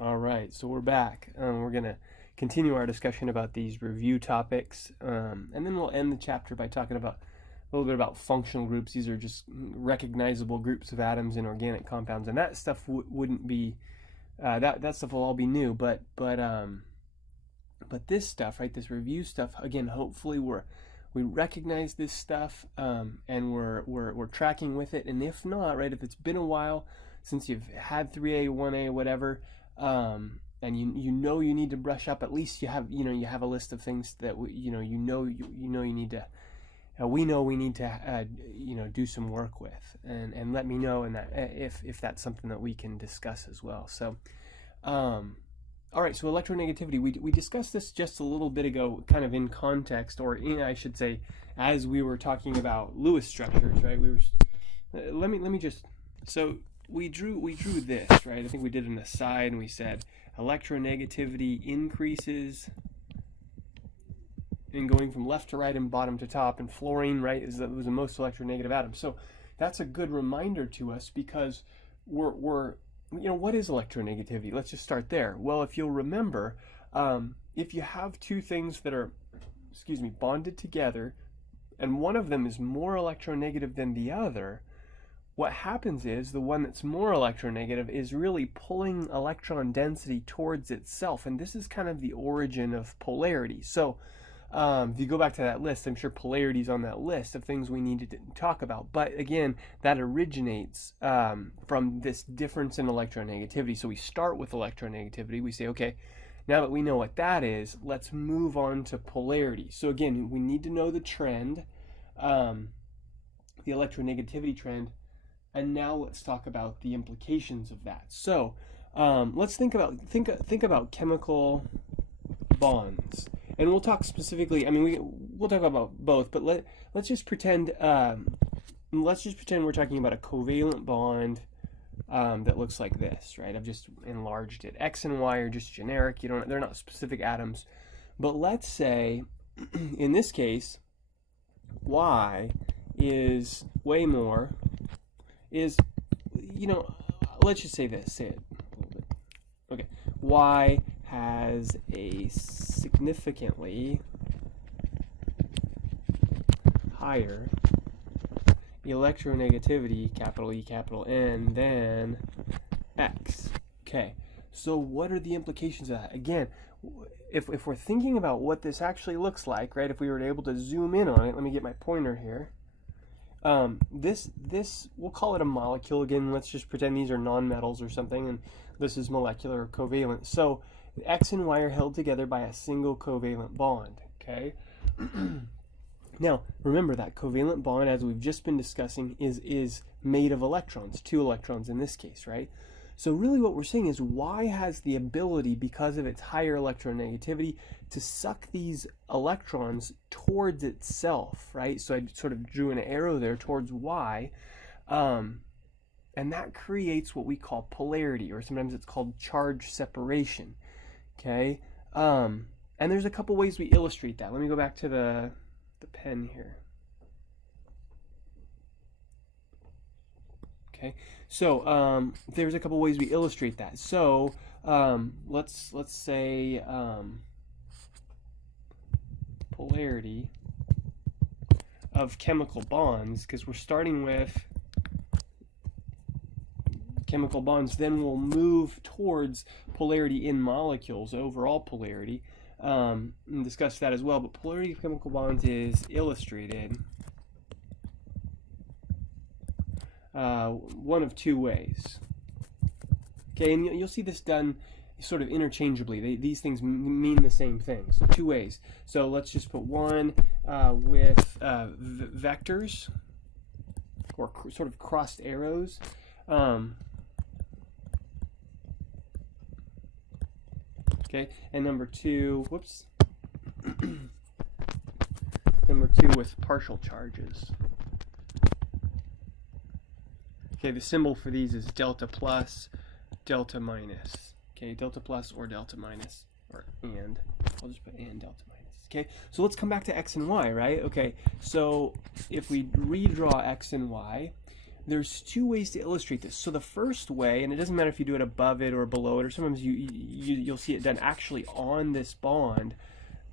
All right, so we're back. We're going to continue our discussion about these review topics, and then we'll end the chapter by talking about a little bit about functional groups. These are just recognizable groups of atoms in organic compounds, and that stuff wouldn't be that stuff will all be new. But this stuff, right? This review stuff, again, hopefully we recognize this stuff, and we're tracking with it. And if not, right, if it's been a while since you've had 3A, 1A, whatever, and you know you need to brush up, at least you have a list of things that you need to. We know we need to do some work with, and let me know, and that if that's something that we can discuss as well. So, all right. So electronegativity, we discussed this just a little bit ago, kind of in context, or I should say, as we were talking about Lewis structures, right? Let me just so. We drew this, right? I think we did an aside, and we said electronegativity increases in going from left to right and bottom to top, and fluorine, right, was the most electronegative atom. So that's a good reminder to us, because we're what is electronegativity? Let's just start there. Well, if you'll remember, if you have two things that are, bonded together, and one of them is more electronegative than the other, what happens is the one that's more electronegative is really pulling electron density towards itself, and this is kind of the origin of polarity. So if you go back to that list, I'm sure polarity is on that list of things we need to talk about. But again, that originates from this difference in electronegativity. So we start with electronegativity. We say, okay, now that we know what that is, let's move on to polarity. So again, we need to know the trend, the electronegativity trend. And now let's talk about the implications of that. So let's think about chemical bonds, and we'll talk specifically. I mean, we'll talk about both, but let's just pretend we're talking about a covalent bond that looks like this, right? I've just enlarged it. X and Y are just generic. They're not specific atoms, but let's say in this case, Y is way more. Let's just say this. Say it a little bit. Okay. Y has a significantly higher electronegativity, capital E, capital N, than X. Okay. So what are the implications of that? Again, if we're thinking about what this actually looks like, right? If we were able to zoom in on it, let me get my pointer here. This we'll call it a molecule. Again, let's just pretend these are nonmetals or something, and this is molecular or covalent. So X and Y are held together by a single covalent bond. Okay. Now remember that covalent bond, as we've just been discussing, is made of electrons, 2 electrons in this case, right? So really what we're saying is Y has the ability, because of its higher electronegativity, to suck these electrons towards itself, right? So I sort of drew an arrow there towards Y, and that creates what we call polarity, or sometimes it's called charge separation, okay? And there's a couple ways we illustrate that. Let me go back to the pen here. Okay, so there's a couple ways we illustrate that. So let's say polarity of chemical bonds, because we're starting with chemical bonds, then we'll move towards polarity in molecules, overall polarity, and discuss that as well. But polarity of chemical bonds is illustrated one of two ways. Okay, and you'll see this done sort of interchangeably. These things mean the same thing. So 2 ways. So let's just put one with vectors, or sort of crossed arrows. Okay, and number 2, whoops. Number 2 with partial charges. Okay, the symbol for these is delta plus, delta minus. Okay, delta plus or delta minus, or and. I'll just put and delta minus. Okay, so let's come back to X and Y, right? Okay, so if we redraw X and Y, there's two ways to illustrate this. So the first way, and it doesn't matter if you do it above it or below it, or sometimes you'll see it done actually on this bond,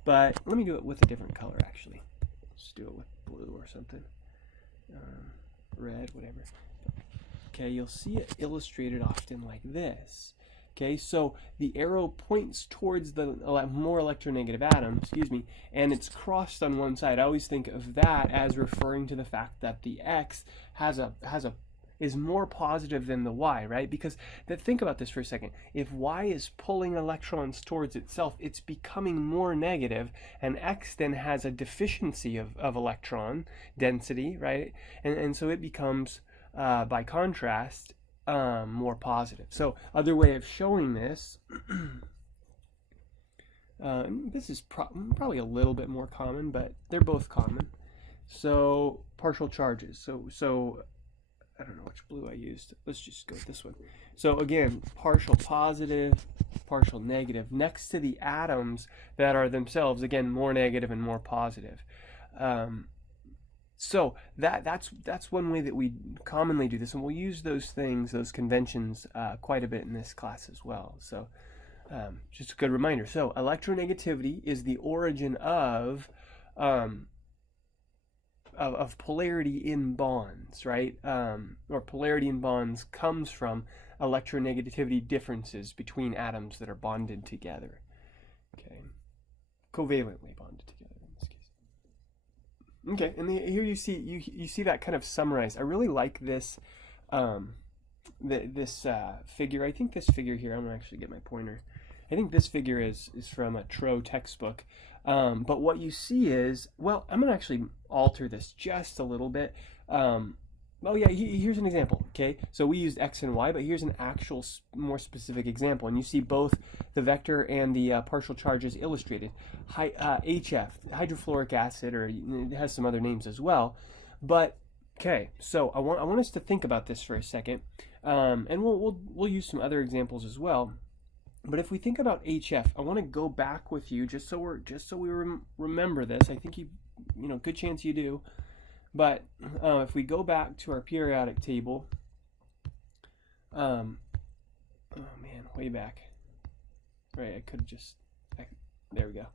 but let me do it with a different color actually. Let's do it with blue or something, red, whatever. Okay, you'll see it illustrated often like this. Okay, so the arrow points towards the more electronegative atom, and it's crossed on one side. I always think of that as referring to the fact that the X is more positive than the Y, right? Because think about this for a second. If Y is pulling electrons towards itself, it's becoming more negative, and X then has a deficiency of electron density, right? And so it becomes, by contrast, more positive. So other way of showing this, this is probably a little bit more common, but they're both common. So partial charges. So I don't know which blue I used. Let's just go with this one. So again, partial positive, partial negative, next to the atoms that are themselves, again, more negative and more positive. So that's one way that we commonly do this, and we'll use those conventions, quite a bit in this class as well. So just a good reminder. So electronegativity is the origin of polarity in bonds, right? Or polarity in bonds comes from electronegativity differences between atoms that are bonded together. Okay, covalently bonded together. Okay, and here you see that kind of summarized. I really like this this figure. I think this figure here, I'm gonna actually get my pointer. I think this figure is from a Ch1 textbook. But what you see is, well, I'm gonna actually alter this just a little bit. Oh yeah, here's an example. Okay, so we used X and Y, but here's an actual more specific example, and you see both the vector and the partial charges illustrated. HF, hydrofluoric acid, or it has some other names as well. But okay, so I want us to think about this for a second, and we'll use some other examples as well. But if we think about HF, I want to go back with you just so we remember this. I think you know, good chance you do. But if we go back to our periodic table, oh man, way back. Right, I could have just, there we go.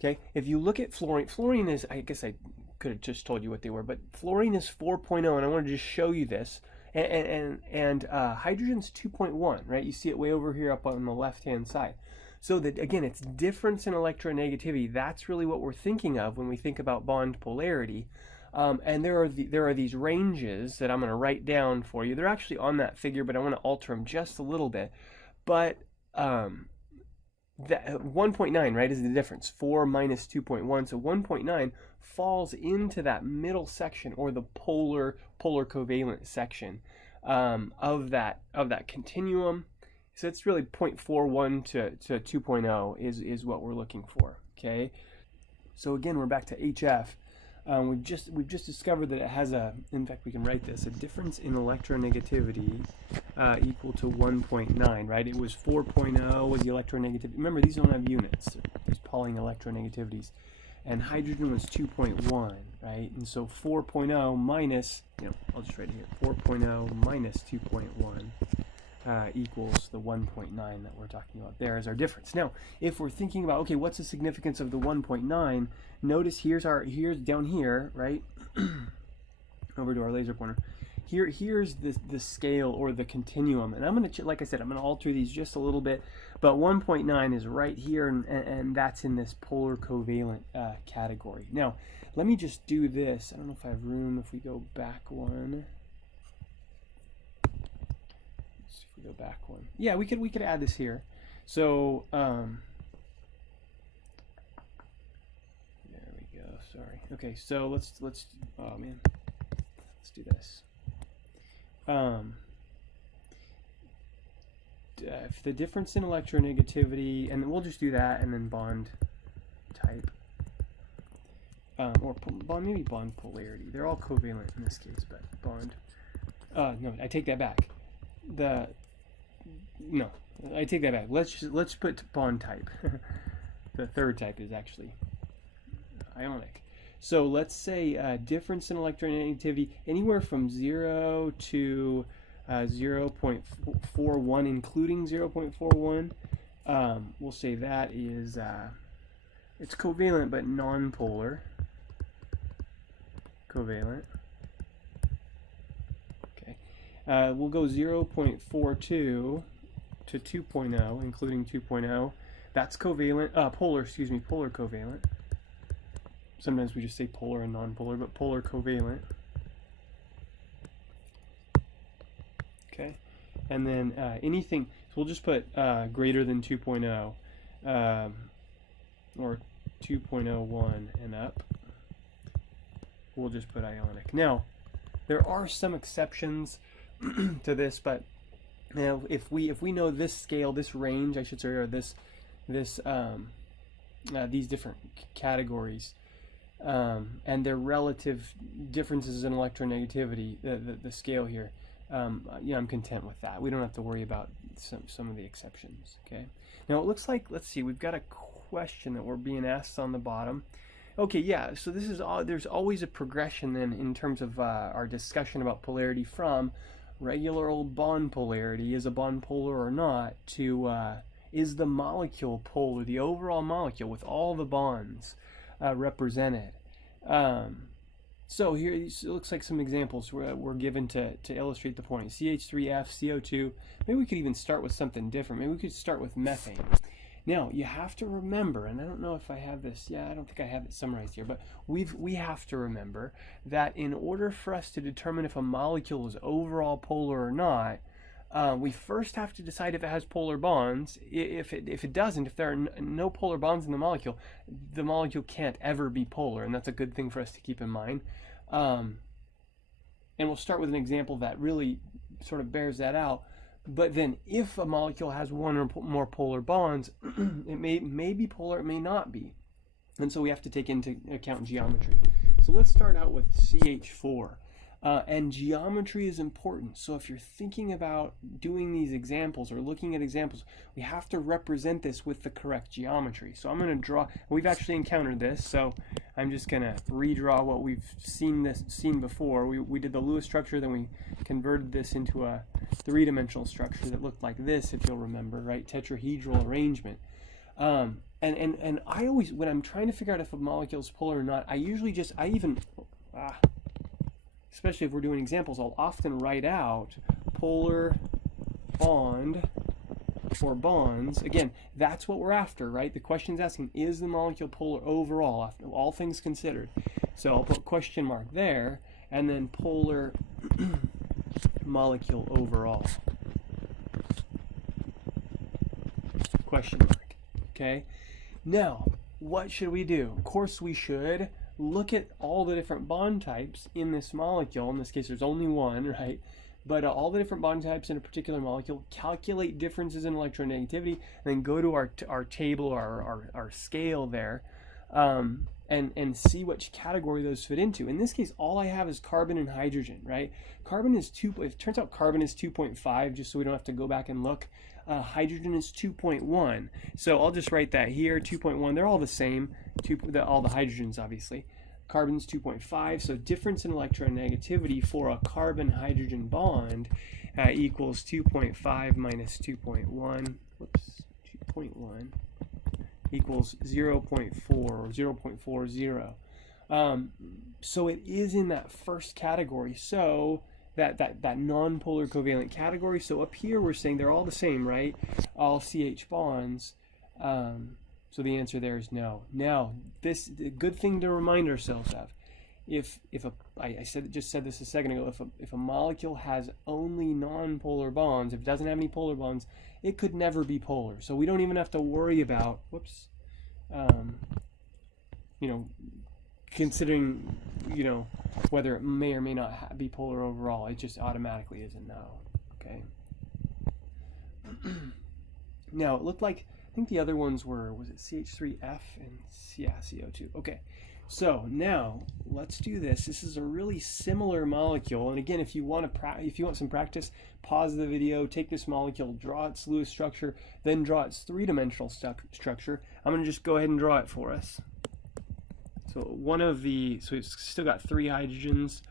Okay, if you look at fluorine is, I guess I could have just told you what they were, but fluorine is 4.0, and I want to just show you this. And hydrogen's 2.1, right? You see it way over here up on the left-hand side. So that, again, it's difference in electronegativity. That's really what we're thinking of when we think about bond polarity. And there are these ranges that I'm going to write down for you. They're actually on that figure, but I want to alter them just a little bit. But that 1.9, right, is the difference. 4 minus 2.1. So 1.9 falls into that middle section, or the polar covalent section of that continuum. So it's really 0.41 to 2.0 is what we're looking for. Okay. So again, we're back to HF. We've just discovered that it has in fact we can write this, a difference in electronegativity equal to 1.9, right? It was 4.0 was the electronegativity. Remember, these don't have units. There's Pauling electronegativities. And hydrogen was 2.1, right? And so 4.0 minus, I'll just write it here, 4.0 minus 2.1 equals the 1.9 that we're talking about there as our difference. Now, if we're thinking about, okay, what's the significance of the 1.9? Notice here's down here, right? Over to our laser pointer. Here's the scale or the continuum, and I'm gonna, like I said, I'm gonna alter these just a little bit. But 1.9 is right here, and that's in this polar covalent category. Now, let me just do this. I don't know if I have room. If we go back one. Go back one. Yeah, we could add this here. So there we go. Sorry. Okay, so let's oh man, let's do this. If the difference in electronegativity, and we'll just do that, and then bond type, or maybe bond polarity. They're all covalent in this case, but bond. No, I take that back. No, I take that back. Let's put bond type. The third type is actually ionic. So let's say difference in electronegativity anywhere from 0 to 0.41, including 0.41. We'll say that is it's covalent but non-polar. Covalent. Okay. We'll go 0.42 to 2.0, including 2.0. That's covalent. Polar covalent. Sometimes we just say polar and non-polar, but polar covalent. Okay. And then anything, so we'll just put greater than 2.0 or 2.01 and up. We'll just put ionic. Now, there are some exceptions to this, but you know, if we know this scale, this range, I should say, or these different categories, and their relative differences in electronegativity, the scale here, yeah, I'm content with that. We don't have to worry about some of the exceptions. Okay. Now it looks like, let's see, we've got a question that we're being asked on the bottom. Okay, yeah. So this is there's always a progression then in terms of our discussion about polarity from regular old bond polarity, is a bond polar or not, to is the molecule polar, the overall molecule with all the bonds represented. So here it looks like some examples were given to illustrate the point. CH3F, CO2. Maybe we could even start with something different. Maybe we could start with methane. Now you have to remember, and I don't know if I have this. Yeah, I don't think I have it summarized here. But we have to remember that in order for us to determine if a molecule is overall polar or not, we first have to decide if it has polar bonds. If it doesn't, if there are no polar bonds in the molecule can't ever be polar, and that's a good thing for us to keep in mind. And we'll start with an example that really sort of bears that out. But then if a molecule has one or more polar bonds, it may be polar, it may not be. And so we have to take into account geometry. So let's start out with CH4. And geometry is important. So if you're thinking about doing these examples or looking at examples, we have to represent this with the correct geometry. So I'm going to draw, we've actually encountered this, so I'm just going to redraw what we've seen before. We did the Lewis structure, then we converted this into a three-dimensional structure that looked like this, if you'll remember, right? Tetrahedral arrangement. And I always, when I'm trying to figure out if a molecule is polar or not, especially if we're doing examples, I'll often write out polar bond or bonds. Again, that's what we're after, right? The question's asking, is the molecule polar overall, all things considered? So I'll put question mark there, and then polar molecule overall. Question mark. Okay? Now, what should we do? Of course we should look at all the different bond types in this molecule. In this case, there's only one, right? But all the different bond types in a particular molecule, calculate differences in electronegativity, and then go to our table, our scale there, and see which category those fit into. In this case, all I have is carbon and hydrogen, right? Carbon is it turns out carbon is 2.5, just so we don't have to go back and look. Hydrogen is 2.1. So I'll just write that here, 2.1. They're all the same, all the hydrogens, obviously. Carbon's 2.5, so difference in electronegativity for a carbon-hydrogen bond equals 2.5 minus 2.1, 2.1 equals 0.4 or 0.40. So it is in that first category, so that non-polar covalent category. So up here we're saying they're all the same, right? All CH bonds. So the answer there is no. Now, this a good thing to remind ourselves of. I just said this a second ago. If a molecule has only non-polar bonds, if it doesn't have any polar bonds, it could never be polar. So we don't even have to worry about considering whether it may or may not be polar overall. It just automatically is a no. Okay. Now it looked like, I think the other ones was it CH3F and CO2. Okay, so now let's do this. This is a really similar molecule, and again, if you want some practice, pause the video, take this molecule, draw its Lewis structure, then draw its three-dimensional structure. I'm going to just go ahead and draw it for us. So So it's still got 3 hydrogens.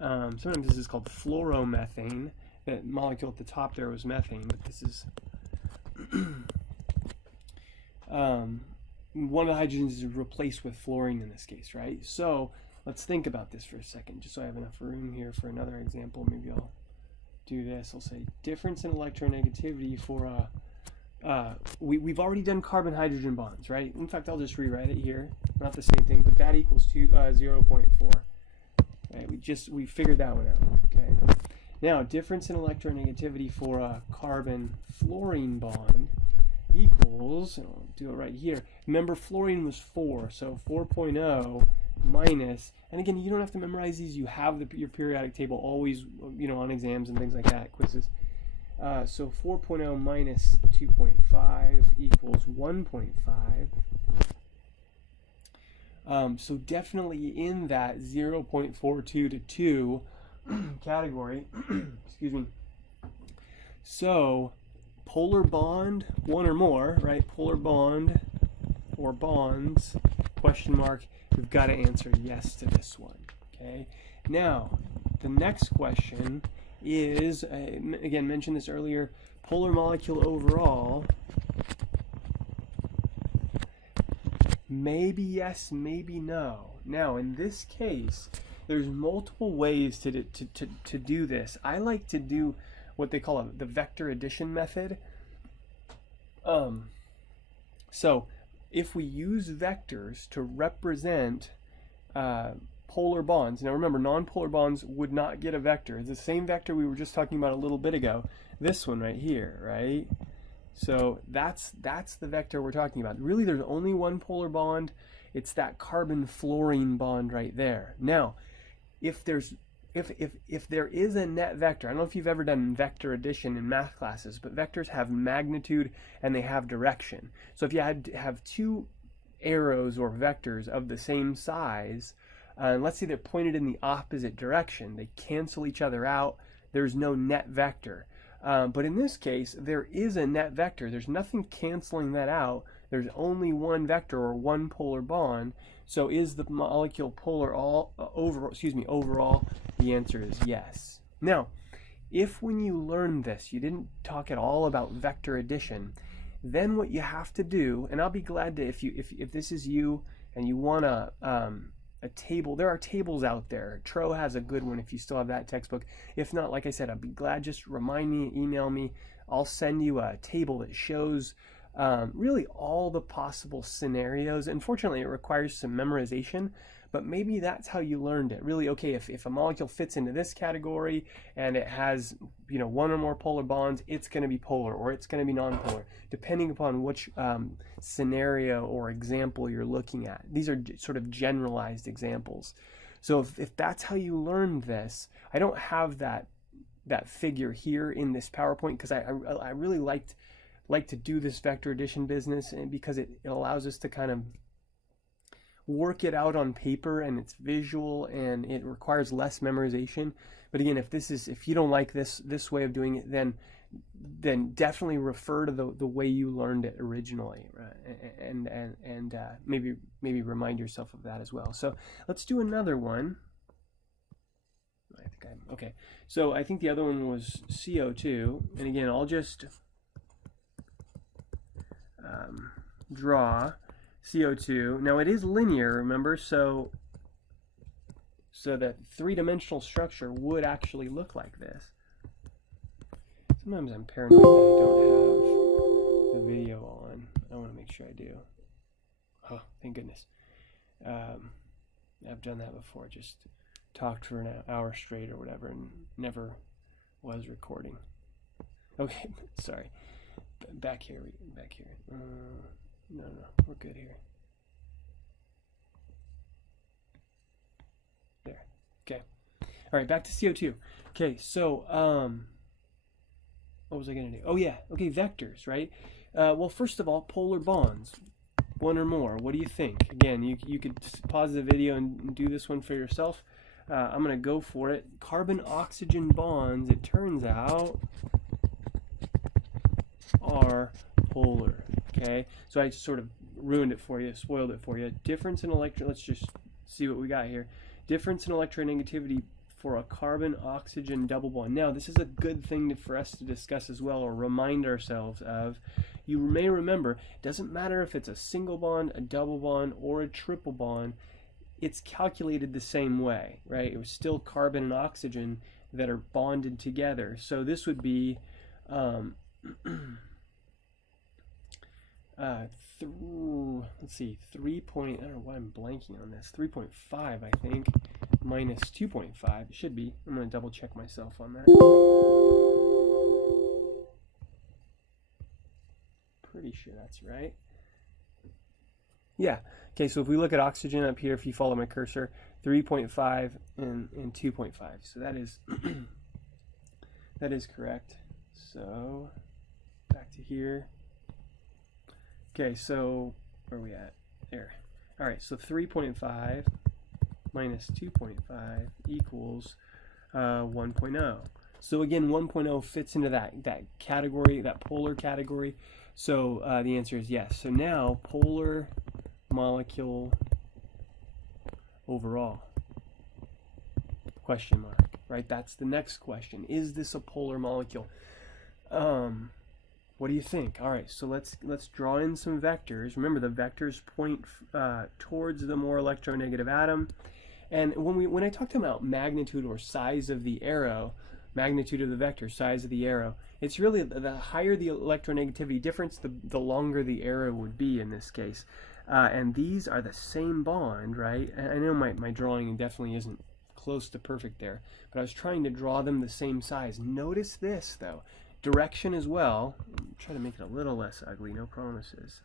Sometimes this is called fluoromethane. That molecule at the top there was methane, but this is one of the hydrogens is replaced with fluorine in this case, right? So let's think about this for a second, just so I have enough room here for another example. Maybe I'll do this. I'll say difference in electronegativity for we've already done carbon-hydrogen bonds, right? In fact, I'll just rewrite it here. Not the same thing, but that equals to 0.4. Right? We figured that one out. Okay. Now, difference in electronegativity for a carbon-fluorine bond equals, and I'll do it right here. Remember, fluorine was 4, so 4.0 minus, and again, you don't have to memorize these. You have your periodic table always, on exams and things like that, quizzes. So 4.0 minus 2.5 equals 1.5. So definitely in that 0.42 to 2 category. Excuse me. So polar bond, one or more, right? Polar bond or bonds, question mark. We've got to answer yes to this one. Okay. Now, the next question is, again, mentioned this earlier, polar molecule overall. Maybe yes, maybe no. Now, in this case, there's multiple ways to do this. I like to do what they call the vector addition method. So if we use vectors to represent polar bonds, now remember, non-polar bonds would not get a vector. It's the same vector we were just talking about a little bit ago. This one right here, right? So that's the vector we're talking about. Really, there's only one polar bond. It's that carbon-fluorine bond right there. Now, if there is a net vector, I don't know if you've ever done vector addition in math classes, but vectors have magnitude and they have direction. So if you had to have 2 arrows or vectors of the same size, and let's say they're pointed in the opposite direction, they cancel each other out, there's no net vector. But in this case, there is a net vector. There's nothing canceling that out. There's only one vector or one polar bond. So is the molecule polar overall? The answer is yes. Now, if when you learn this, you didn't talk at all about vector addition, then what you have to do, and I'll be glad to, if this is you and you want a table, there are tables out there. Tro has a good one if you still have that textbook. If not, like I said, I'd be glad, just remind me, email me. I'll send you a table that shows really all the possible scenarios. Unfortunately, it requires some memorization, but maybe that's how you learned it. Really, okay, if a molecule fits into this category and it has, one or more polar bonds, it's going to be polar or it's going to be non-polar, depending upon which scenario or example you're looking at. These are sort of generalized examples. So if that's how you learned this, I don't have that figure here in this PowerPoint because I really like to do this vector addition business, and because it allows us to kind of work it out on paper, and it's visual and it requires less memorization. But again, if you don't like this way of doing it, then definitely refer to the way you learned it originally, right? And maybe remind yourself of that as well. So let's do another one. Okay. So I think the other one was CO2, and again, I'll just draw CO2. Now it is linear, remember, so that 3-dimensional structure would actually look like this. Sometimes I'm paranoid that I don't have the video on. I want to make sure I do. Oh, thank goodness. I've done that before, just talked for an hour straight or whatever and never was recording. Okay, sorry. Back here. No, we're good here. There. Okay. All right, back to CO2. Okay, so what was I going to do? Oh yeah. Okay, vectors, right? Well, first of all, polar bonds, one or more. What do you think? Again, you could pause the video and do this one for yourself. I'm going to go for it. Carbon-oxygen bonds, it turns out, are polar. Okay, so I sort of ruined it for you, spoiled it for you. Difference in let's just see what we got here. Difference in electronegativity for a carbon-oxygen double bond. Now, this is a good thing for us to discuss as well, or remind ourselves of. You may remember, it doesn't matter if it's a single bond, a double bond, or a triple bond, it's calculated the same way, right? It was still carbon and oxygen that are bonded together. So this would be let's see, I don't know why I'm blanking on this. 3.5, I think, minus 2.5. It should be. I'm going to double check myself on that. Pretty sure that's right. Yeah. Okay, so if we look at oxygen up here, if you follow my cursor, 3.5 and 2.5. So that is that is correct. So back to here. Okay, so where are we at? There. All right, so 3.5 minus 2.5 equals 1.0. So again, 1.0 fits into that category, that polar category. So the answer is yes. So now polar molecule overall, question mark, right? That's the next question. Is this a polar molecule? What do you think? All right, so let's draw in some vectors. Remember, the vectors point towards the more electronegative atom. And when I talked about magnitude or size of the arrow, magnitude of the vector, size of the arrow, it's really the higher the electronegativity difference, the longer the arrow would be in this case. And these are the same bond, right? I know my drawing definitely isn't close to perfect there, but I was trying to draw them the same size. Notice this, though. Direction as well. Try to make it a little less ugly, no promises.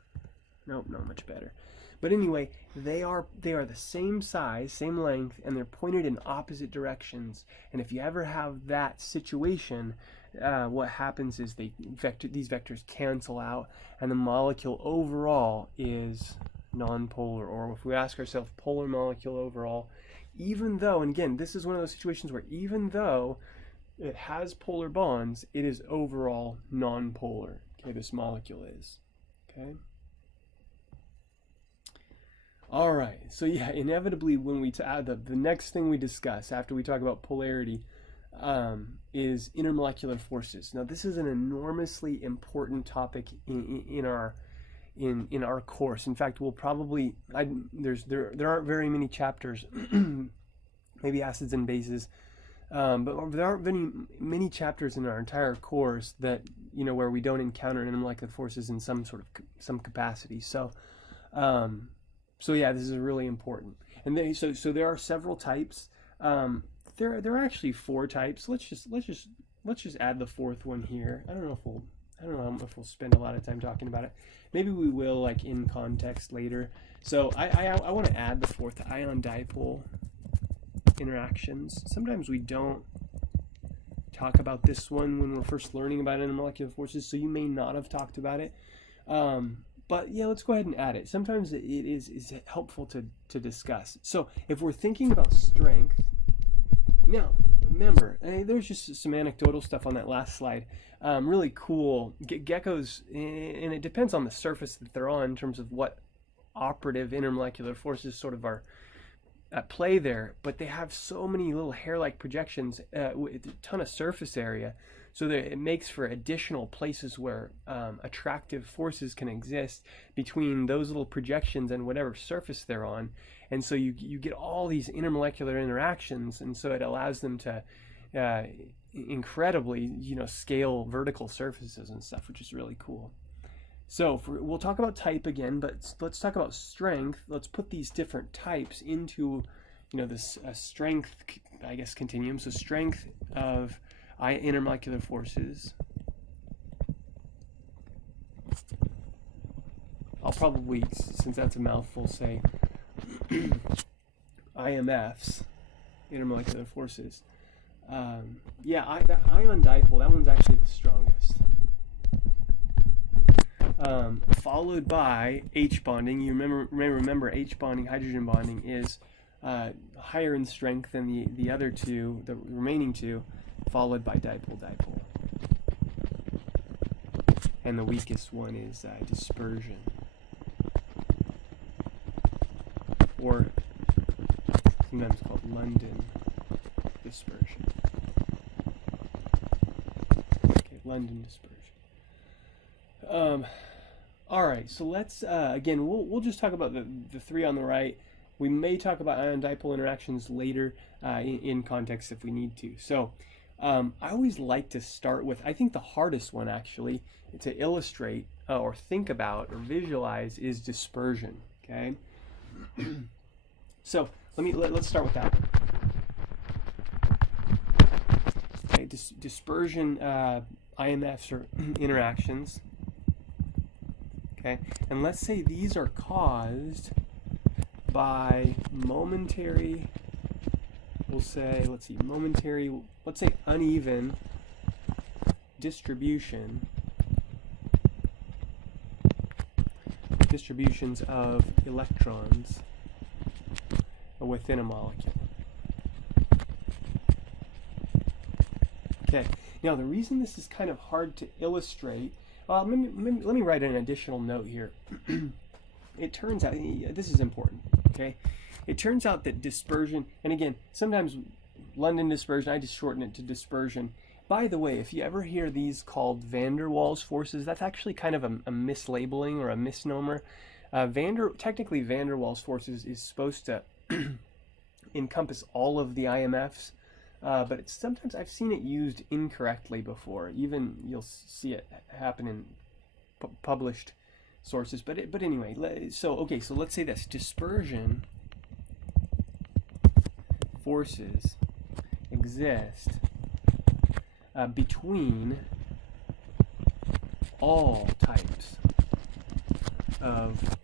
Nope, not much better. But anyway, they are the same size, same length, and they're pointed in opposite directions. And if you ever have that situation, what happens is these vectors cancel out, and the molecule overall is nonpolar. Or if we ask ourselves, polar molecule overall, even though, and again, this is one of those situations where even though it has polar bonds, it is overall nonpolar. Okay, this molecule is. Okay. All right. So yeah, inevitably when we the next thing we discuss after we talk about polarity is intermolecular forces. Now this is an enormously important topic in our course. In fact, we'll probably there aren't very many chapters, maybe acids and bases. But there aren't many chapters in our entire course that where we don't encounter intermolecular forces in some capacity. So, yeah, this is really important. And so there are several types. There are actually 4 types. Let's just add the 4th one here. I don't know if we'll spend a lot of time talking about it. Maybe we will, like, in context later. So I want to add the 4th ion dipole interactions. Sometimes we don't talk about this one when we're first learning about intermolecular forces, so you may not have talked about it. But yeah, let's go ahead and add it. Sometimes it is helpful to discuss. So if we're thinking about strength, now remember, there's just some anecdotal stuff on that last slide. Really cool. Geckos, and it depends on the surface that they're on in terms of what operative intermolecular forces sort of are at play there, but they have so many little hair-like projections with a ton of surface area, so that it makes for additional places where attractive forces can exist between those little projections and whatever surface they're on. And so you get all these intermolecular interactions, and so it allows them to incredibly scale vertical surfaces and stuff, which is really cool. So we'll talk about type again, but let's talk about strength. Let's put these different types into, this strength, I guess, continuum. So strength of intermolecular forces. I'll probably, since that's a mouthful, say IMFs, intermolecular forces. That ion dipole, that one's actually the strongest. Followed by H bonding. You remember H bonding, hydrogen bonding, is higher in strength than the other two, the remaining two, followed by dipole-dipole. And the weakest one is dispersion. Or sometimes called London dispersion. Okay, London dispersion. All right, so let's again we'll just talk about the three on the right. We may talk about ion dipole interactions later in context if we need to. So I always like to start with, I think the hardest one actually to illustrate or think about or visualize is dispersion. Okay, so let's start with that. Okay, dispersion IMFs or interactions. Okay, and let's say these are caused by momentary, let's say uneven distributions of electrons within a molecule. Okay, now the reason this is kind of hard to illustrate, let me write an additional note here. It turns out, this is important, okay? It turns out that dispersion, and again, sometimes London dispersion, I just shorten it to dispersion. By the way, if you ever hear these called van der Waals forces, that's actually kind of a mislabeling or a misnomer. Technically, van der Waals forces is supposed to encompass all of the IMFs, but sometimes I've seen it used incorrectly before. Even you'll see it happen in published sources. But anyway, so let's say this: dispersion forces exist between all types of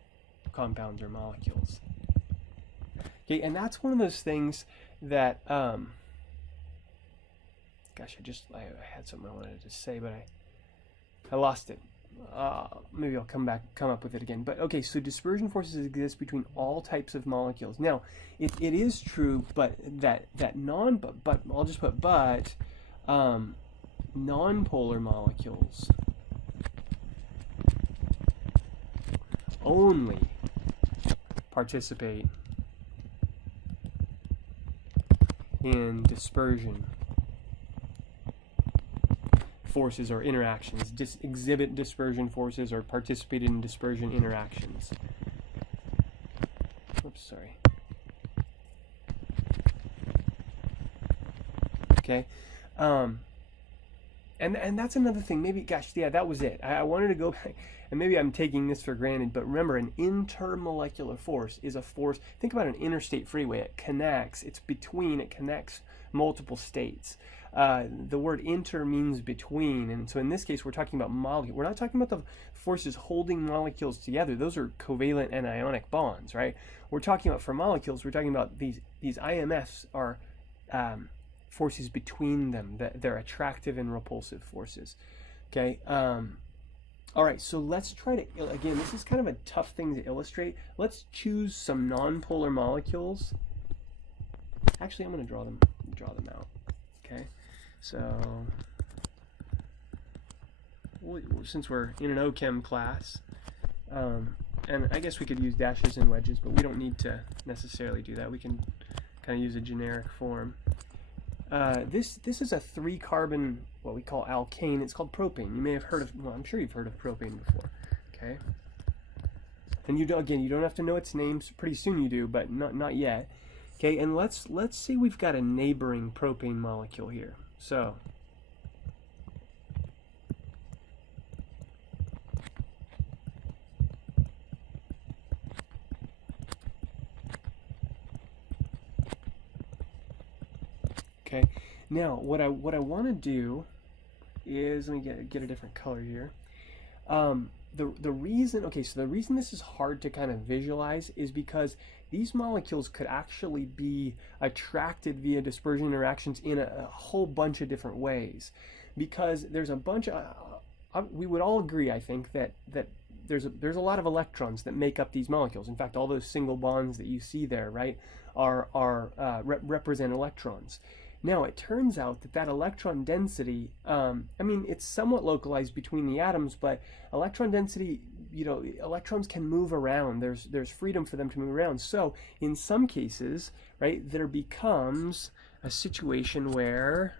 compounds or molecules. Okay, and that's one of those things that gosh, I had something I wanted to say, but I lost it. Maybe I'll come up with it again. But okay, so dispersion forces exist between all types of molecules. Now, it is true, but I'll just put nonpolar molecules only participate in dispersion forces or interactions, exhibit dispersion forces or participate in dispersion interactions. Oops, sorry. Okay, and that's another thing. Maybe, gosh, yeah, that was it. I wanted to go back, and maybe I'm taking this for granted, but remember, an intermolecular force is a force. Think about an interstate freeway. It connects multiple states. The word inter means between, and so in this case we're talking about molecules. We're not talking about the forces holding molecules together. Those are covalent and ionic bonds, right? We're talking about, for molecules, we're talking about these IMFs are forces between them. They're attractive and repulsive forces. Okay. All right, so let's try to, again, this is kind of a tough thing to illustrate. Let's choose some nonpolar molecules. Actually, I'm going to draw them out. Okay, so since we're in an Ochem class, and I guess we could use dashes and wedges, but we don't need to necessarily do that. We can kind of use a generic form. This is a 3-carbon, what we call alkane. It's called propane. You may have heard of, well, I'm sure you've heard of propane before. Okay, and you don't have to know its name. Pretty soon you do, but not yet. Okay, and let's say we've got a neighboring propane molecule here. So okay, now what I want to do is, let me get a different color here. The reason this is hard to kind of visualize is because these molecules could actually be attracted via dispersion interactions in a whole bunch of different ways, because there's a bunch of we would all agree, I think, that there's a lot of electrons that make up these molecules. In fact, all those single bonds that you see there, right, represent electrons. Now, it turns out that electron density, I mean, it's somewhat localized between the atoms, but electron density, electrons can move around. There's freedom for them to move around. So in some cases, right, there becomes a situation where,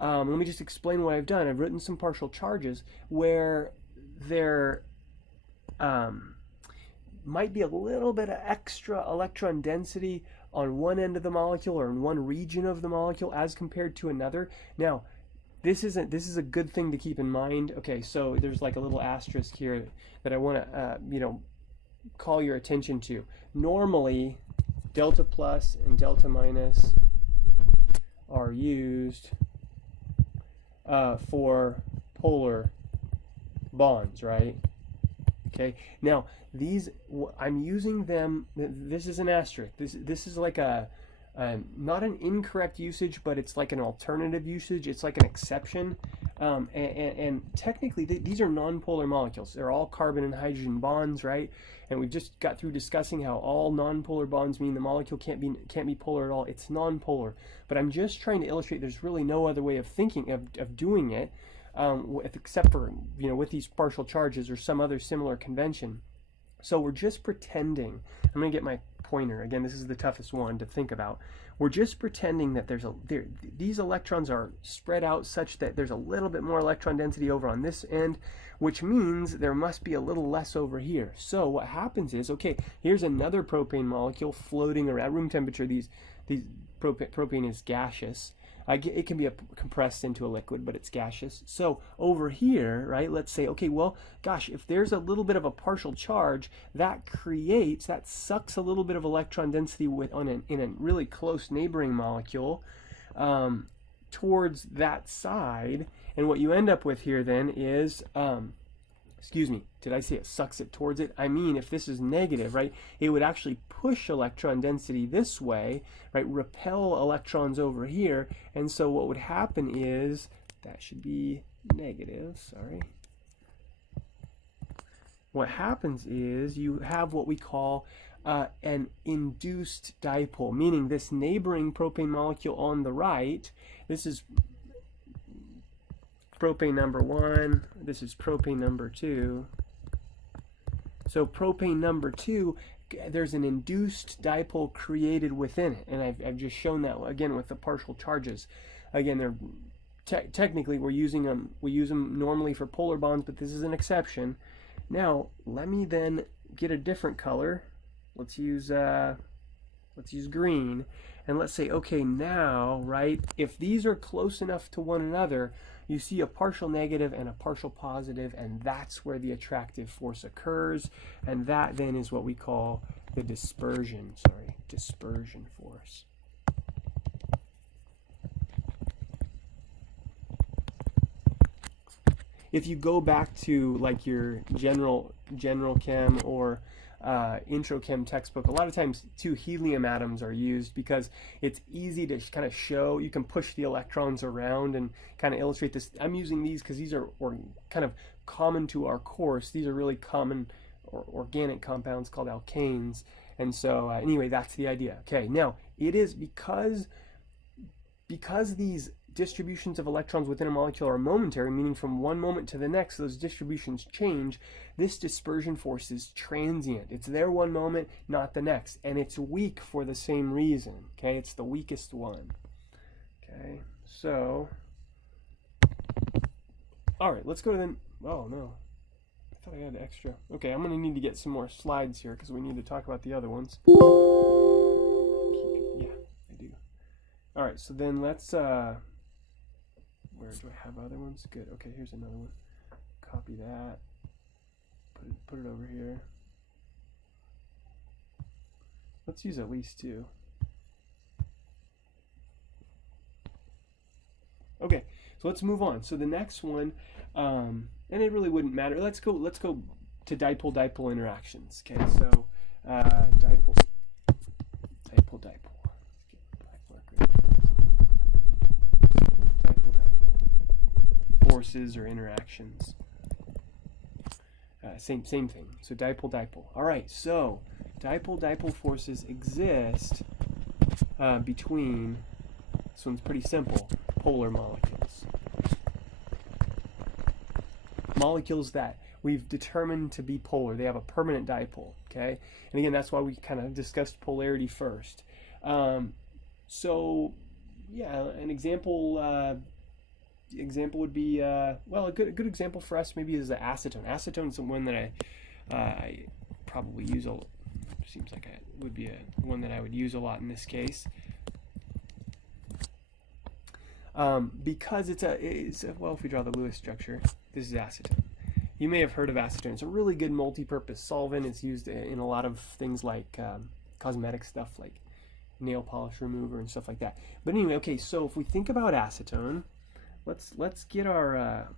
let me just explain what I've done. I've written some partial charges where there might be a little bit of extra electron density on one end of the molecule or in one region of the molecule as compared to another. Now, this is a good thing to keep in mind. Okay, so there's like a little asterisk here that I want to call your attention to. Normally, delta plus and delta minus are used for polar bonds, right? Okay, now these, I'm using them, this is an asterisk. This is like a not an incorrect usage, but it's like an alternative usage. It's like an exception. And technically, these are nonpolar molecules. They're all carbon and hydrogen bonds, right? And we've just got through discussing how all nonpolar bonds mean the molecule can't be polar at all. It's nonpolar. But I'm just trying to illustrate there's really no other way of thinking of doing it, except for with these partial charges or some other similar convention. So we're just pretending. I'm going to get my pointer. Again, this is the toughest one to think about. We're just pretending that these electrons are spread out such that there's a little bit more electron density over on this end, which means there must be a little less over here. So what happens is, okay, here's another propane molecule floating around room temperature. These propane is gaseous. It can be compressed into a liquid, but it's gaseous. So over here, right, let's say, okay, well, gosh, if there's a little bit of a partial charge, that sucks a little bit of electron density in a really close neighboring molecule towards that side. And what you end up with here then is, excuse me, did I say it sucks it towards it? I mean, if this is negative, right, it would actually push electron density this way, right, repel electrons over here, and so what would happen is, that should be negative, sorry. What happens is you have what we call an induced dipole, meaning this neighboring propane molecule on the right, this is propane number 1, this is propane number 2. So propane number 2, there's an induced dipole created within it, and I've just shown that again with the partial charges. Again, they're technically we use them normally for polar bonds, but this is an exception. Now let me then get a different color. Let's use green, and let's say, okay, now, right, if these are close enough to one another, you see a partial negative and a partial positive, and that's where the attractive force occurs, and that then is what we call the dispersion force. If you go back to like your general chem or intro chem textbook, a lot of times two helium atoms are used because it's easy to kind of show. You can push the electrons around and kind of illustrate this. I'm using these because these are kind of common to our course. These are really common organic compounds called alkanes, and so anyway, that's the idea. Okay, now it is because these distributions of electrons within a molecule are momentary, meaning from one moment to the next those distributions change, this dispersion force is transient. It's there one moment, not the next, and it's weak for the same reason. Okay, it's the weakest one. Okay, so all right, let's go to the, oh no, I thought I had extra. Okay, I'm gonna need to get some more slides here because we need to talk about the other ones. Yeah, I do. All right, so then let's where do I have other ones? Good. Okay, here's another one. Copy that. Put it over here. Let's use at least two. Okay, so let's move on. So the next one, and it really wouldn't matter. Let's go to dipole-dipole interactions. Okay, so dipole. Forces or interactions. Same thing. So dipole-dipole. All right. So dipole-dipole forces exist between. This one's pretty simple. Polar molecules. molecules that we've determined to be polar. They have a permanent dipole, okay? And again, that's why we kind of discussed polarity first. So, yeah, an example would be, well, a good example for us maybe is the acetone. Acetone is the one that I probably use a lot. Seems like it would be one that I would use a lot in this case. Because it's well, if we draw the Lewis structure, this is acetone. You may have heard of acetone. It's a really good multi-purpose solvent. It's used in a lot of things like cosmetic stuff, like nail polish remover and stuff like that. But anyway, okay. So if we think about acetone, let's get our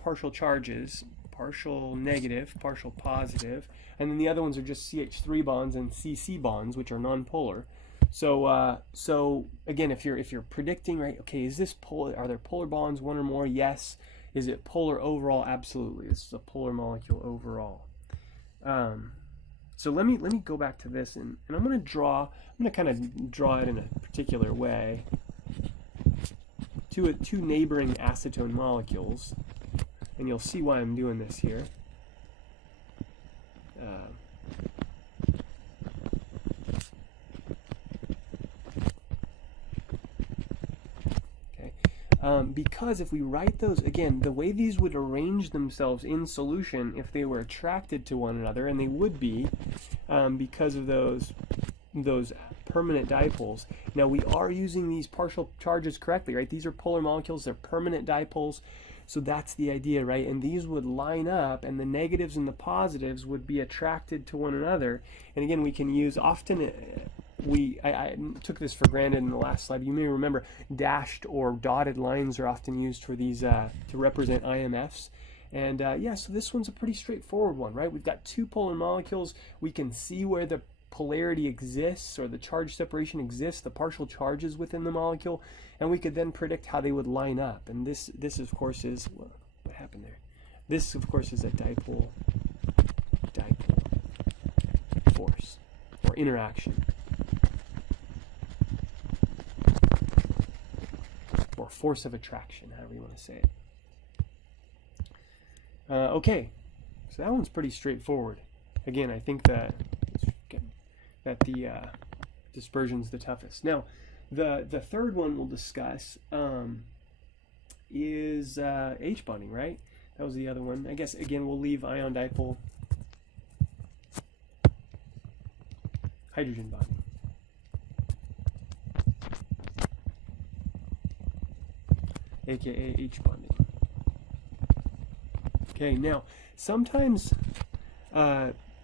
partial charges, partial negative, partial positive, and then the other ones are just CH3 bonds and CC bonds, which are nonpolar. So again, if you're predicting, right? Okay, is this polar? Are there polar bonds, one or more? Yes. Is it polar overall? Absolutely. This is a polar molecule overall. So let me go back to this, and I'm going to kind of draw it in a particular way to two neighboring acetone molecules, and you'll see why I'm doing this here. Because if we write those, again, the way these would arrange themselves in solution if they were attracted to one another, and they would be because of those permanent dipoles. Now we are using these partial charges correctly, right? These are polar molecules, they're permanent dipoles, so that's the idea, right? And these would line up, and the negatives and the positives would be attracted to one another. And again, we can use often... I took this for granted in the last slide. You may remember dashed or dotted lines are often used for these to represent IMFs. And yeah, so this one's a pretty straightforward one, right? We've got two polar molecules. We can see where the polarity exists or the charge separation exists, the partial charges within the molecule, and we could then predict how they would line up. And this of course is, what happened there? This of course is a dipole force or interaction. Or force of attraction, however you want to say it. Okay, so that one's pretty straightforward. Again, I think that the dispersion's the toughest. Now, the third one we'll discuss is H bonding, right? That was the other one. I guess again we'll leave ion dipole, hydrogen bonding. AKA H bonding. Okay, now sometimes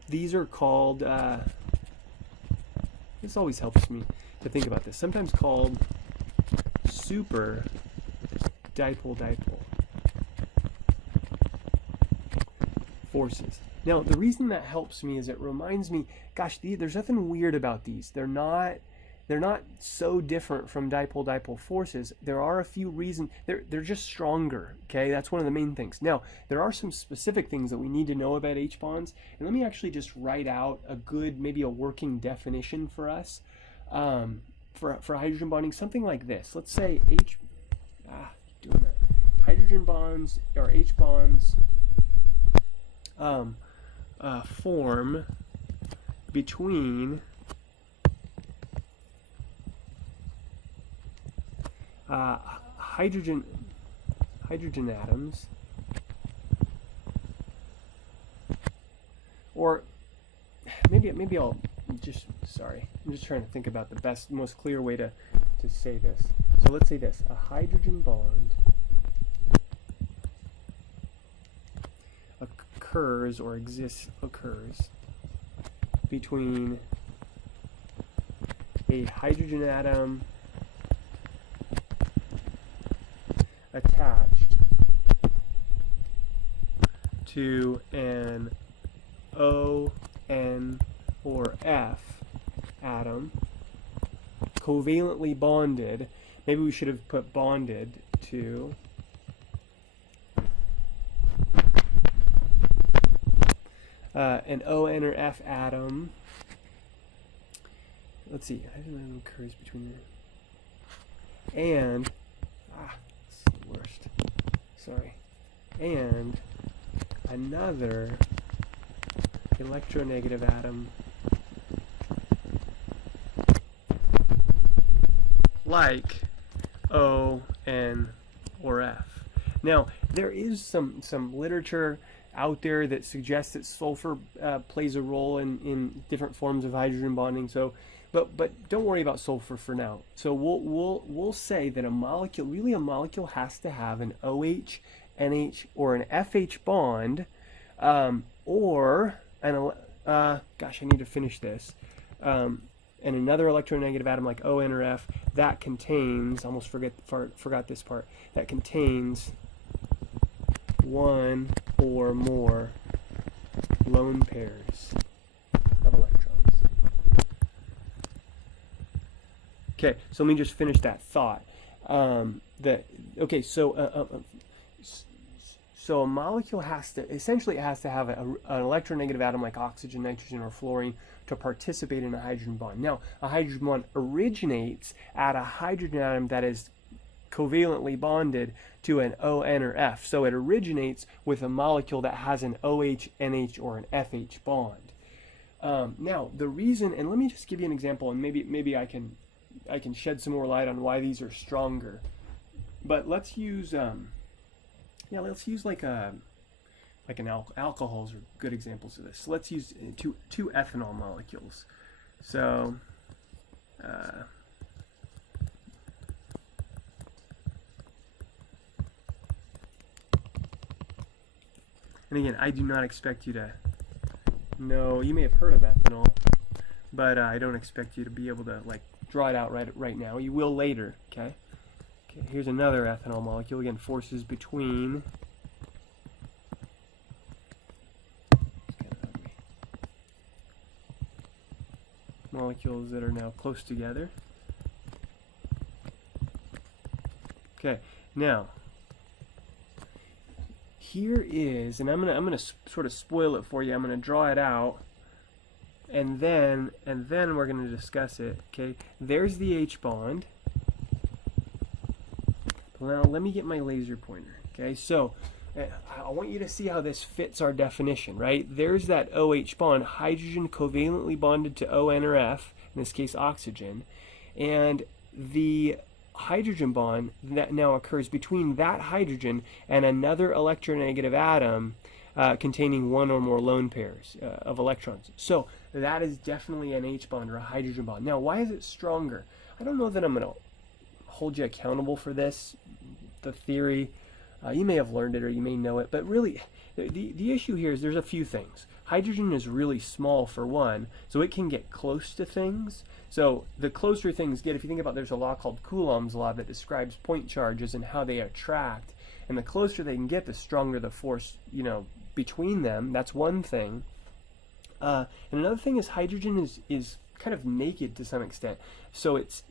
these are called, this always helps me to think about this, sometimes called super dipole forces. Now the reason that helps me is it reminds me, gosh, there's nothing weird about these. They're not so different from dipole forces. There are a few reasons. They're just stronger, okay? That's one of the main things. Now, there are some specific things that we need to know about H bonds, and let me actually just write out a good, maybe a working definition for us for hydrogen bonding, something like this. Let's say hydrogen bonds or H bonds form between hydrogen atoms, or maybe I'll just, sorry, I'm just trying to think about the most clear way to say this. So let's say this: a hydrogen bond occurs between a hydrogen atom attached to an O, N, or F atom, covalently bonded. Maybe we should have put bonded to an O, N, or F atom. Let's see, hydrogen occurs between there. And worst. Sorry. And another electronegative atom like O, N, or F. Now, there is some literature out there that suggests that sulfur plays a role in different forms of hydrogen bonding. So, but don't worry about sulfur for now. So we'll say that a molecule has to have an OH, NH, or an FH bond, or an gosh, I need to finish this. And another electronegative atom like O, N, or F that contains, almost forgot this part, that contains one or more lone pairs of electrons. Okay, so let me just finish that thought. So a molecule has to have an electronegative atom like oxygen, nitrogen, or fluorine to participate in a hydrogen bond. Now, a hydrogen bond originates at a hydrogen atom that is covalently bonded to an O, N, or F. So it originates with a molecule that has an OH, NH, or an FH bond. Now, the reason, and let me just give you an example, and maybe I can shed some more light on why these are stronger. But let's use alcohols are good examples of this. So let's use two ethanol molecules. So and again, I do not expect you to know. You may have heard of ethanol, but I don't expect you to be able to like draw it out right now. You will later. Okay. Okay, here's another ethanol molecule. Again, forces between molecules that are now close together. Okay, now here is, and I'm gonna sort of spoil it for you. I'm gonna draw it out, and then we're gonna discuss it. Okay, there's the H bond. Now let me get my laser pointer. Okay, so I want you to see how this fits our definition, right? There's that OH bond, hydrogen covalently bonded to O, N, or F, in this case oxygen, and the hydrogen bond that now occurs between that hydrogen and another electronegative atom containing one or more lone pairs of electrons. So that is definitely an H bond or a hydrogen bond. Now, why is it stronger? I don't know that I'm going to hold you accountable for this, the theory. You may have learned it or you may know it, but really the issue here is there's a few things. Hydrogen is really small for one, so it can get close to things. So the closer things get, if you think about, there's a law called Coulomb's law that describes point charges and how they attract, and the closer they can get, the stronger the force, between them. That's one thing. And another thing is hydrogen is kind of naked to some extent. So it's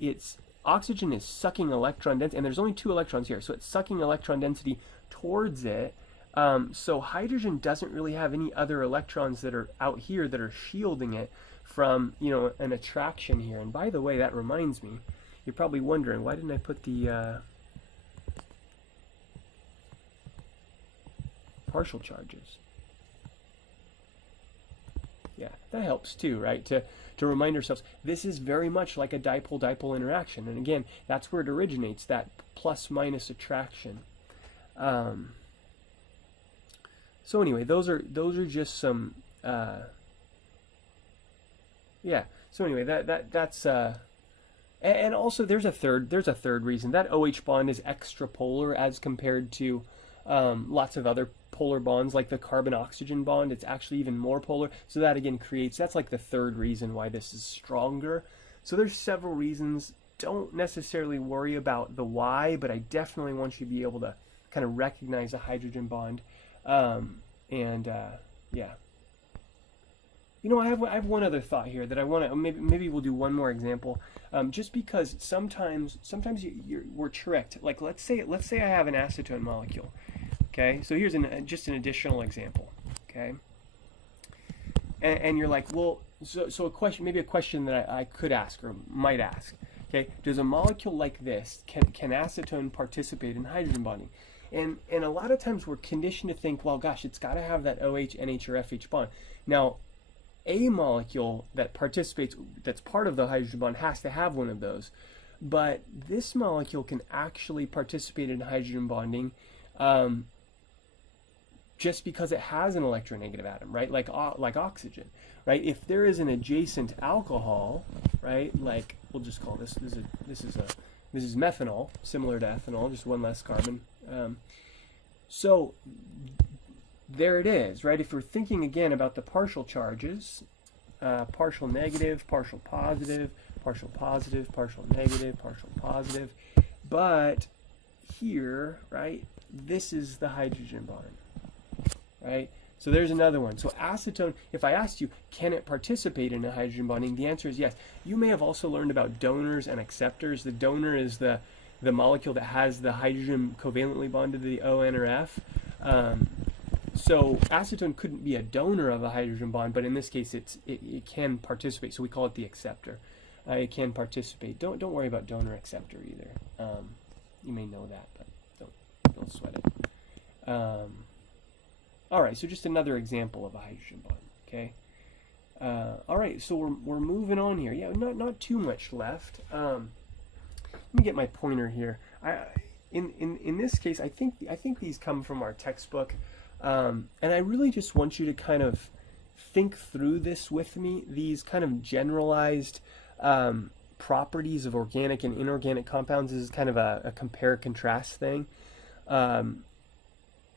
oxygen is sucking electron density, and there's only 2 electrons here, so it's sucking electron density towards it. So hydrogen doesn't really have any other electrons that are out here that are shielding it from, an attraction here. And by the way, that reminds me, you're probably wondering, why didn't I put the partial charges? Yeah, that helps too, right? To remind ourselves, this is very much like a dipole-dipole interaction. And again, that's where it originates, that plus-minus attraction. So anyway, those are just some, yeah. So anyway, that's and also there's a third reason. That OH bond is extrapolar as compared to lots of other polar bonds, like the carbon-oxygen bond. It's actually even more polar. So that again that's like the third reason why this is stronger. So there's several reasons. Don't necessarily worry about the why, but I definitely want you to be able to kind of recognize a hydrogen bond. Yeah. I have one other thought here that I want to, maybe we'll do one more example, just because sometimes we're tricked. Like let's say I have an acetone molecule. Okay, so here's just an additional example. Okay, and you're like, well, so a question that I could ask or might ask. Okay, does a molecule like this, can acetone participate in hydrogen bonding? And a lot of times we're conditioned to think, well, gosh, it's got to have that OH, NH, or FH bond. Now, a molecule that participates, that's part of the hydrogen bond, has to have one of those. But this molecule can actually participate in hydrogen bonding just because it has an electronegative atom, right? Like oxygen, right? If there is an adjacent alcohol, right? Like, we'll just call this is methanol, similar to ethanol, just one less carbon. So there it is, right? If we're thinking again about the partial charges, partial negative, partial positive, partial positive, partial negative, partial positive, but here, right, this is the hydrogen bond, right? So there's another one. So acetone, if I asked you, can it participate in a hydrogen bonding? The answer is yes. You may have also learned about donors and acceptors. The donor is the molecule that has the hydrogen covalently bonded to the O, N, or F. So acetone couldn't be a donor of a hydrogen bond, but in this case it can participate. So we call it the acceptor. It can participate. Don't worry about donor acceptor either. You may know that, but don't sweat it. All right, so just another example of a hydrogen bond. Okay. All right, so we're moving on here. Yeah, not too much left. Let me get my pointer here. In this case, I think these come from our textbook, and I really just want you to kind of think through this with me. These kind of generalized properties of organic and inorganic compounds. This is kind of a compare-contrast thing.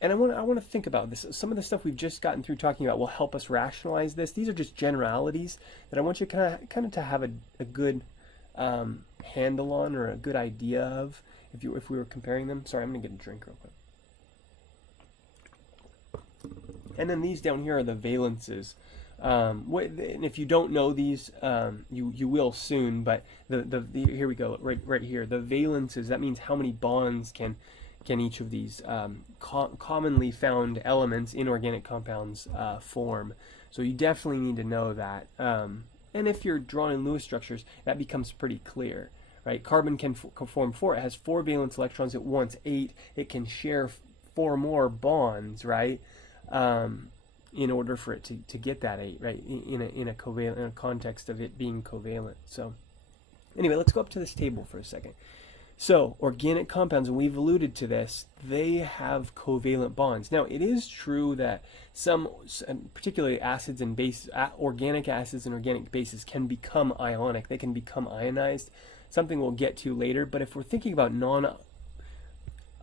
And I want to think about this. Some of the stuff we've just gotten through talking about will help us rationalize this. These are just generalities that I want you kind of to have a good handle on, or a good idea of, if we were comparing them. Sorry, I'm going to get a drink real quick. And then these down here are the valences. And if you don't know these, you will soon. But here we go, right here. The valences, that means how many bonds can each of these commonly found elements, inorganic compounds, form. So you definitely need to know that. And if you're drawing Lewis structures, that becomes pretty clear, right? Carbon can form 4. It has 4 valence electrons. It wants 8. It can share 4 more bonds, right? In order for it to get that 8, right? In a context of it being covalent. So anyway, let's go up to this table for a second. So, organic compounds, and we've alluded to this, they have covalent bonds. Now, it is true that some, particularly acids and bases, organic acids and organic bases can become ionic. They can become ionized, something we'll get to later. But if we're thinking about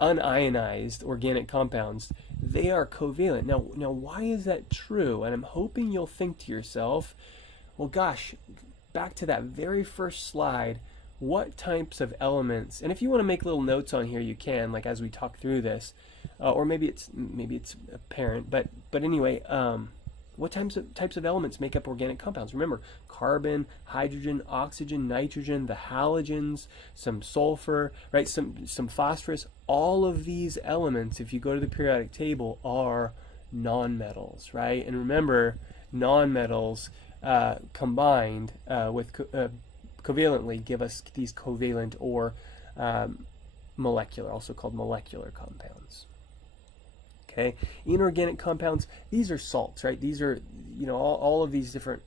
unionized organic compounds, they are covalent. Now, why is that true? And I'm hoping you'll think to yourself, well, gosh, back to that very first slide, what types of elements, and if you want to make little notes on here, you can, like as we talk through this, or maybe it's apparent, but anyway, what types of elements make up organic compounds? Remember, carbon, hydrogen, oxygen, nitrogen, the halogens, some sulfur, right? Some phosphorus. All of these elements, if you go to the periodic table, are nonmetals, right? And remember, nonmetals combined with covalently give us these covalent or molecular, also called molecular compounds. Okay, inorganic compounds, these are salts, right? These are, all of these different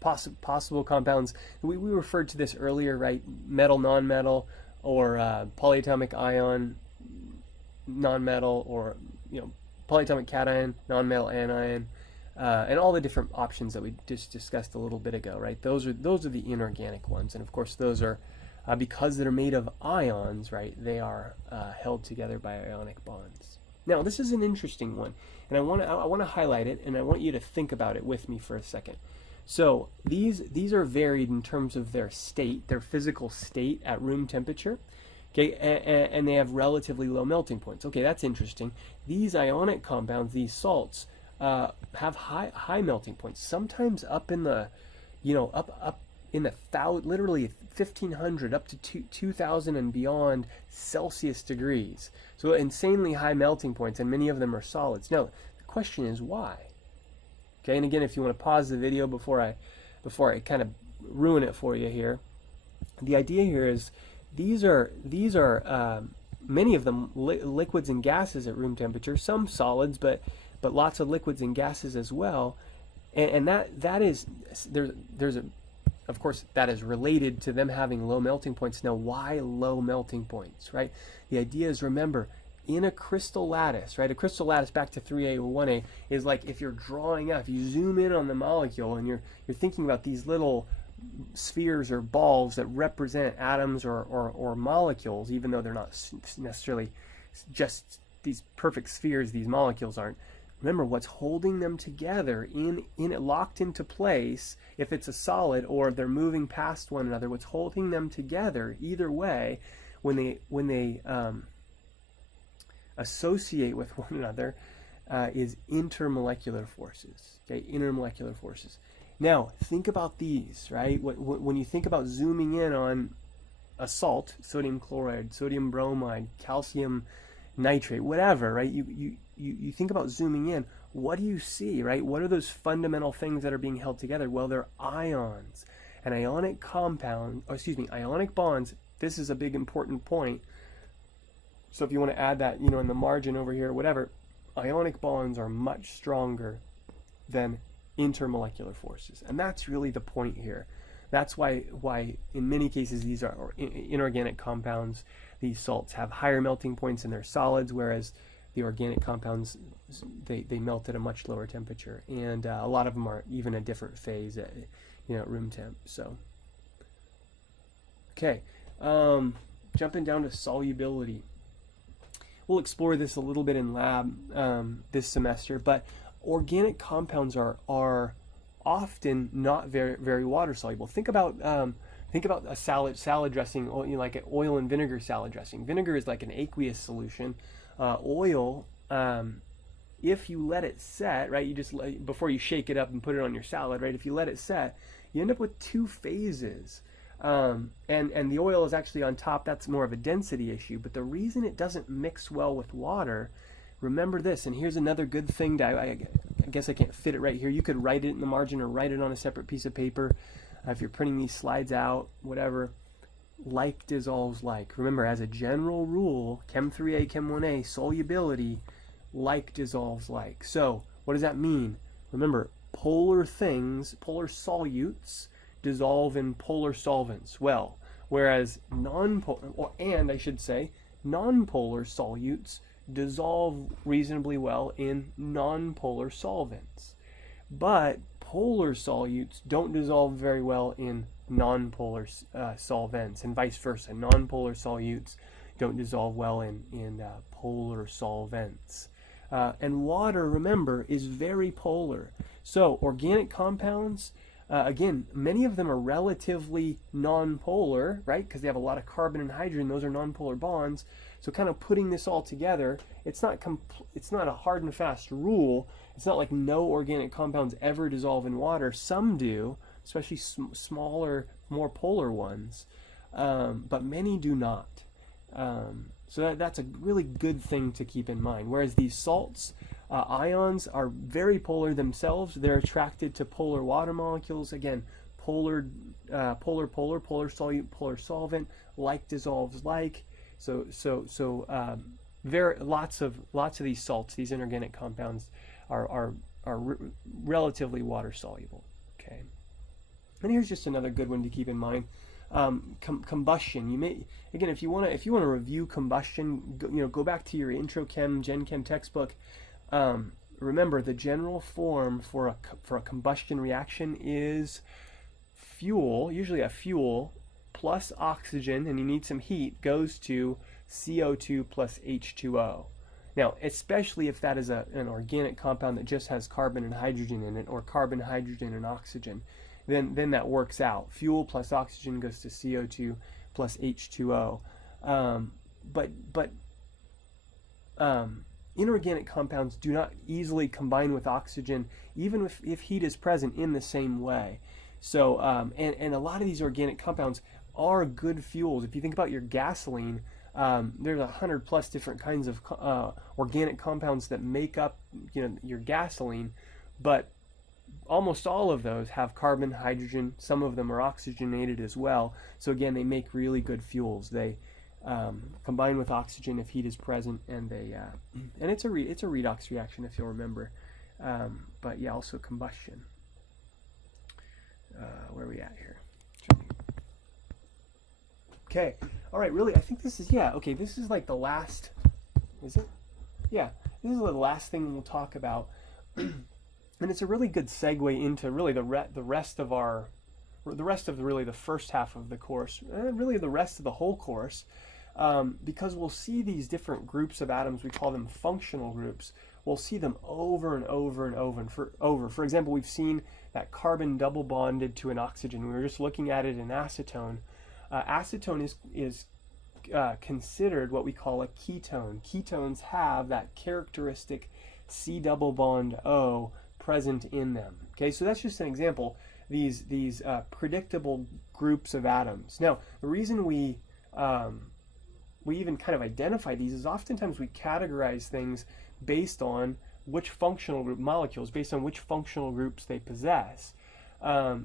possible compounds. We referred to this earlier, right? Metal, nonmetal, or polyatomic ion, nonmetal, or polyatomic cation, nonmetal anion. And all the different options that we just discussed a little bit ago, right? Those are the inorganic ones, and of course those are because they're made of ions, right? They are held together by ionic bonds. Now this is an interesting one, and I want to highlight it, and I want you to think about it with me for a second. So these are varied in terms of their state, their physical state at room temperature. Okay, and they have relatively low melting points. Okay, that's interesting. These ionic compounds, these salts, have high melting points, sometimes up in the, up in the literally 1,500 up to 2,000 and beyond Celsius degrees. So insanely high melting points, and many of them are solids. Now the question is why? Okay, and again, if you want to pause the video before I kind of ruin it for you here, the idea here is these are many of them liquids and gases at room temperature, some solids, but lots of liquids and gases as well. And that is, there's a, of course, that is related to them having low melting points. Now, why low melting points, right? The idea is, remember, in a crystal lattice, right? A crystal lattice, back to 3A or 1A, is like if you're drawing out, if you zoom in on the molecule and you're thinking about these little spheres or balls that represent atoms or molecules, even though they're not necessarily just these perfect spheres, these molecules aren't. Remember, what's holding them together in it, locked into place, if it's a solid or if they're moving past one another, what's holding them together either way when they associate with one another is intermolecular forces. Okay, intermolecular forces. Now, think about these, right? When you think about zooming in on a salt, sodium chloride, sodium bromide, calcium nitrate, whatever, right? You think about zooming in, what do you see, right? What are those fundamental things that are being held together? Well, they're ions. And ionic bonds, this is a big important point. So if you want to add that, in the margin over here, whatever, ionic bonds are much stronger than intermolecular forces. And that's really the point here. That's why in many cases these are inorganic compounds, these salts have higher melting points in their solids, whereas the organic compounds, they melt at a much lower temperature. And a lot of them are even a different phase at room temp. So, okay, jumping down to solubility. We'll explore this a little bit in lab this semester, but organic compounds are often not very, very water soluble. Think about a salad dressing, like an oil and vinegar salad dressing. Vinegar is like an aqueous solution. Oil, if you let it set, right, before you shake it up and put it on your salad, right, if you let it set, you end up with two phases. And the oil is actually on top. That's more of a density issue. But the reason it doesn't mix well with water, remember this, and here's another good thing I guess I can't fit it right here. You could write it in the margin or write it on a separate piece of paper. If you're printing these slides out, whatever, like dissolves like. Remember, as a general rule, Chem 3A, Chem 1A, solubility, like dissolves like. So what does that mean? Remember, polar solutes dissolve in polar solvents well, whereas non-polar solutes dissolve reasonably well in non-polar solvents. But polar solutes don't dissolve very well in non-polar solvents, and vice versa. Non-polar solutes don't dissolve well in polar solvents. And water, remember, is very polar. So organic compounds, again, many of them are relatively non-polar, right? Because they have a lot of carbon and hydrogen. Those are non-polar bonds. So kind of putting this all together, it's not a hard and fast rule. It's not like no organic compounds ever dissolve in water. Some do, especially smaller, more polar ones, but many do not. So that's a really good thing to keep in mind. Whereas these salts, ions are very polar themselves. They're attracted to polar water molecules. Again, polar solute, polar solvent, like dissolves like. So lots of these salts, these inorganic compounds, are relatively water soluble. Okay, and here's just another good one to keep in mind. Combustion. You may, again, if you want to review combustion, go back to your Intro Chem, Gen Chem textbook. Remember, the general form for a combustion reaction is fuel, usually a fuel, plus oxygen, and you need some heat, goes to CO2 plus H2O. Now, especially if that is an organic compound that just has carbon and hydrogen in it, or carbon, hydrogen, and oxygen, then that works out. Fuel plus oxygen goes to CO2 plus H2O. But inorganic compounds do not easily combine with oxygen, even if heat is present in the same way. So, and a lot of these organic compounds are good fuels. If you think about your gasoline, there's 100+ different kinds of organic compounds that make up your gasoline, but almost all of those have carbon, hydrogen. Some of them are oxygenated as well. So again, they make really good fuels. They combine with oxygen if heat is present, and and it's a redox reaction if you'll remember. But yeah, also combustion. Where are we at here? Okay, all right, really, I think this is, yeah, okay, this is like the last, is it? Yeah, this is the last thing we'll talk about. And it's a really good segue into really the rest of really the first half of the course, and really the rest of the whole course, because we'll see these different groups of atoms, we call them functional groups. We'll see them over and over and over and over. For example, we've seen that carbon double bonded to an oxygen. We were just looking at it in acetone. Acetone is considered what we call a ketone. Ketones have that characteristic C double bond O present in them. Okay, so that's just an example. These predictable groups of atoms. Now, the reason we even kind of identify these is oftentimes we categorize things based on which functional group molecules, based on which functional groups they possess.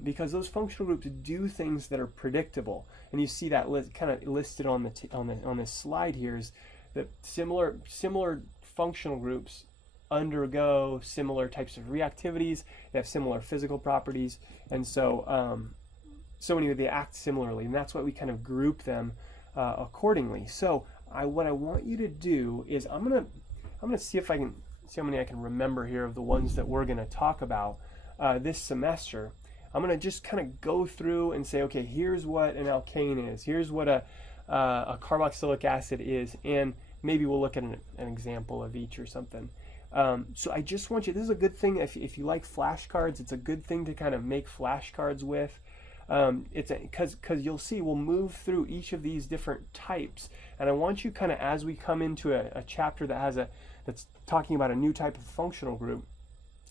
Because those functional groups do things that are predictable, and you see that kind of listed on this slide here is that similar functional groups undergo similar types of reactivities. They have similar physical properties, and so anyway, they act similarly, and that's why we kind of group them accordingly. So what I want you to do is I'm gonna see if I can see how many I can remember here of the ones that we're gonna talk about this semester. I'm going to just kind of go through and say, okay, here's what an alkane is. Here's what a carboxylic acid is. And maybe we'll look at an example of each or something. So I just want you, this is a good thing, if you like flashcards, it's a good thing to kind of make flashcards with. Because you'll see we'll move through each of these different types. And I want you kind of, as we come into a chapter that that's talking about a new type of functional group,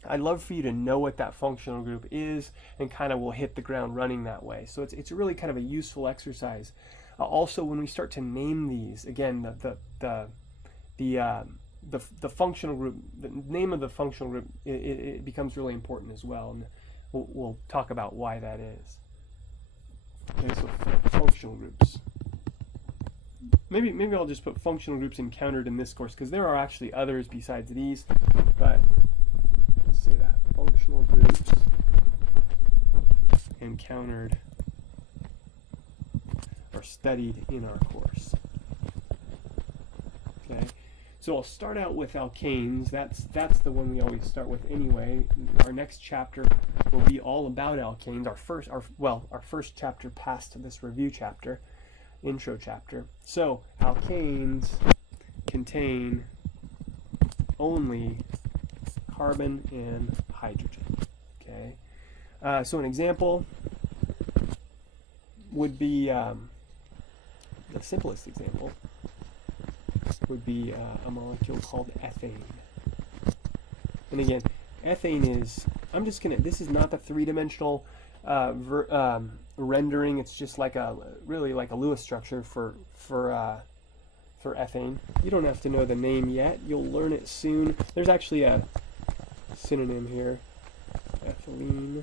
I'd love for you to know what that functional group is, and kind of will hit the ground running that way. So it's really kind of a useful exercise. Also, when we start to name these, again, the functional group, the name of the functional group, it becomes really important as well, and we'll talk about why that is. Okay, so functional groups. Maybe I'll just put functional groups encountered in this course, because there are actually others besides these, but say that functional groups encountered or studied in our course. Okay, so I'll start out with alkanes. That's the one we always start with anyway. Our next chapter will be all about alkanes. Our first chapter past this review chapter, intro chapter. So alkanes contain only carbon and hydrogen. Okay, so an example would be the simplest example would be a molecule called ethane. And again, ethane is, this is not the three-dimensional rendering. It's just really like a Lewis structure for ethane. You don't have to know the name yet. You'll learn it soon. There's actually a synonym here, ethylene.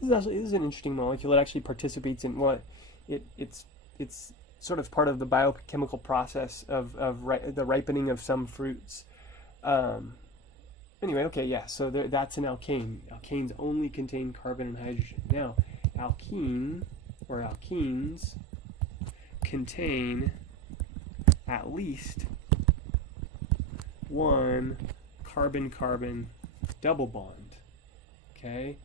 This is an interesting molecule. It actually participates in it's sort of part of the biochemical process of the ripening of some fruits. Anyway, okay, yeah. So that's an alkane. Alkanes only contain carbon and hydrogen. Now, alkene or alkenes contain at least one carbon-carbon double bond. Okay,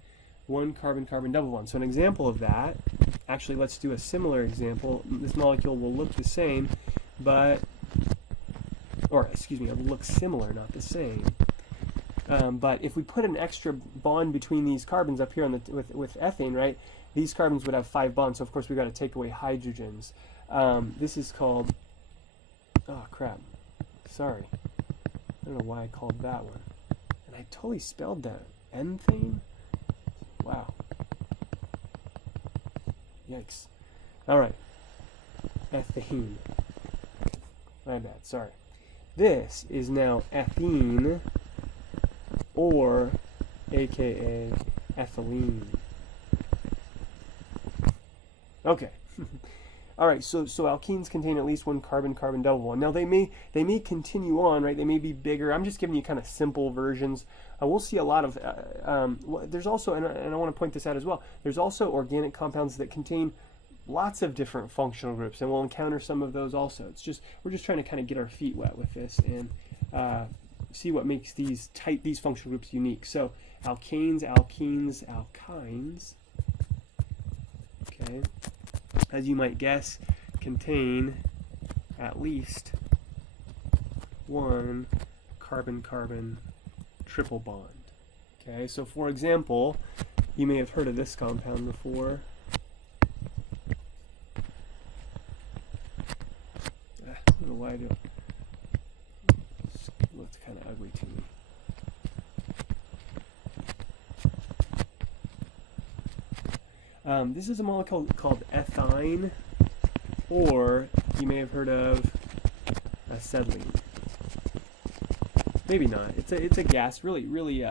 one carbon-carbon double bond. So an example of that, actually let's do a similar example. This molecule will look the same, it will look similar, not the same. But if we put an extra bond between these carbons up here with ethane, right, these carbons would have 5 bonds, so of course we've got to take away hydrogens. This is called, oh crap, sorry. I don't know why I called that one. And I totally spelled that. Enthane? Wow. Yikes. Alright. Ethane. My bad, sorry. This is now ethene, or aka ethylene. Okay. All right, so alkenes contain at least one carbon-carbon double bond. Now they may continue on, right? They may be bigger. I'm just giving you kind of simple versions. We'll see a lot of. There's also, and I want to point this out as well. There's also organic compounds that contain lots of different functional groups, and we'll encounter some of those also. It's just we're just trying to kind of get our feet wet with this and see what makes these functional groups unique. So alkanes, alkenes, alkynes. Okay. As you might guess, contain at least one carbon-carbon triple bond. Okay, so for example, you may have heard of this compound before. I don't know why it looks kind of ugly to me. This is a molecule called ethine, or you may have heard of acetylene. Maybe not. It's a gas, really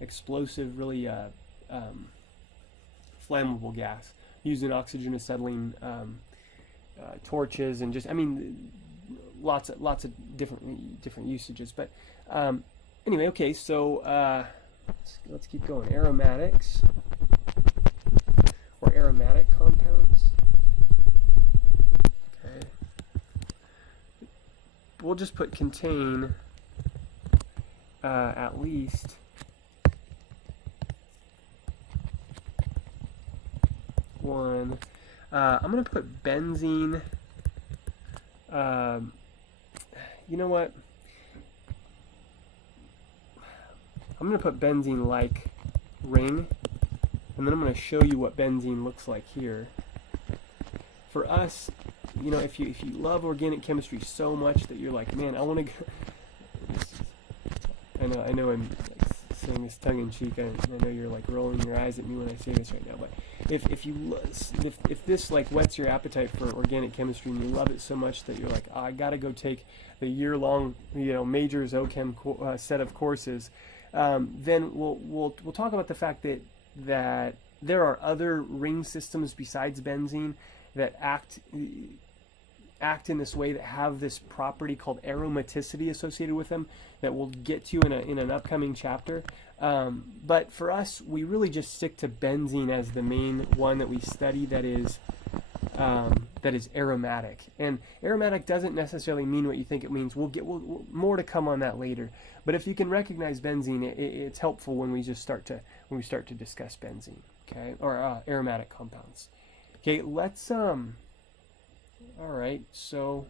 explosive, really flammable gas, used in oxygen acetylene torches, and just lots of different usages. But anyway, okay. So let's keep going. Aromatics. Or aromatic compounds. Okay. We'll just put contain at least one. I'm going to put benzene. You know what? I'm going to put benzene-like ring. And then I'm going to show you what benzene looks like here. For us, you know, if you love organic chemistry so much that you're like, man, I want to go. I know I'm saying this tongue in cheek. I know you're like rolling your eyes at me when I say this right now. But if this like whets your appetite for organic chemistry and you love it so much that you're like, oh, I got to go take the year-long, majors Ochem set of courses, then we'll talk about the fact that there are other ring systems besides benzene that act in this way, that have this property called aromaticity associated with them, that we'll get to in an upcoming chapter. But for us, we really just stick to benzene as the main one that we study that is aromatic. And aromatic doesn't necessarily mean what you think it means. We'll more to come on that later. But if you can recognize benzene, it's helpful when we start to discuss benzene, okay, or aromatic compounds. Okay, let's all right. So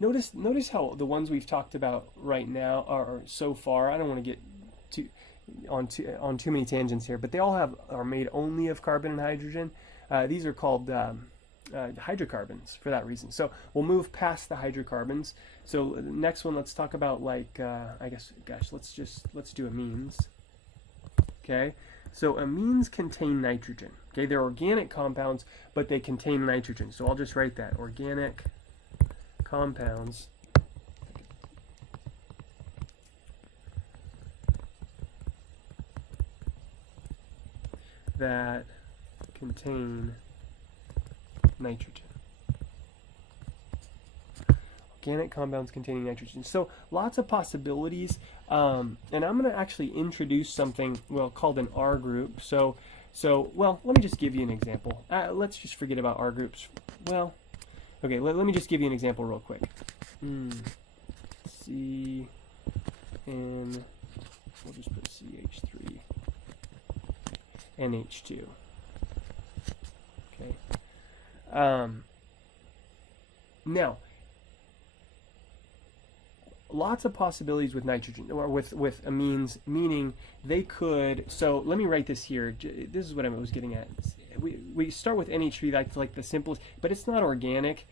notice how the ones we've talked about right now are so far. I don't want to get on too many tangents here, but they all are made only of carbon and hydrogen. These are called hydrocarbons for that reason. So we'll move past the hydrocarbons. So the next one, let's talk about let's do amines. Okay, so amines contain nitrogen. Okay, they're organic compounds, but they contain nitrogen. So I'll just write that, organic compounds that contain nitrogen. Organic compounds containing nitrogen. So lots of possibilities, and I'm going to actually introduce something called an R group. So let me just give you an example. Let's just forget about R groups. Well, okay, let me just give you an example real quick. C N, we'll just put CH3 NH2. Okay. Now, lots of possibilities with nitrogen, or with amines, meaning they could, so let me write this here. This is what I was getting at. We start with NH3, that's like the simplest, but it's not organic.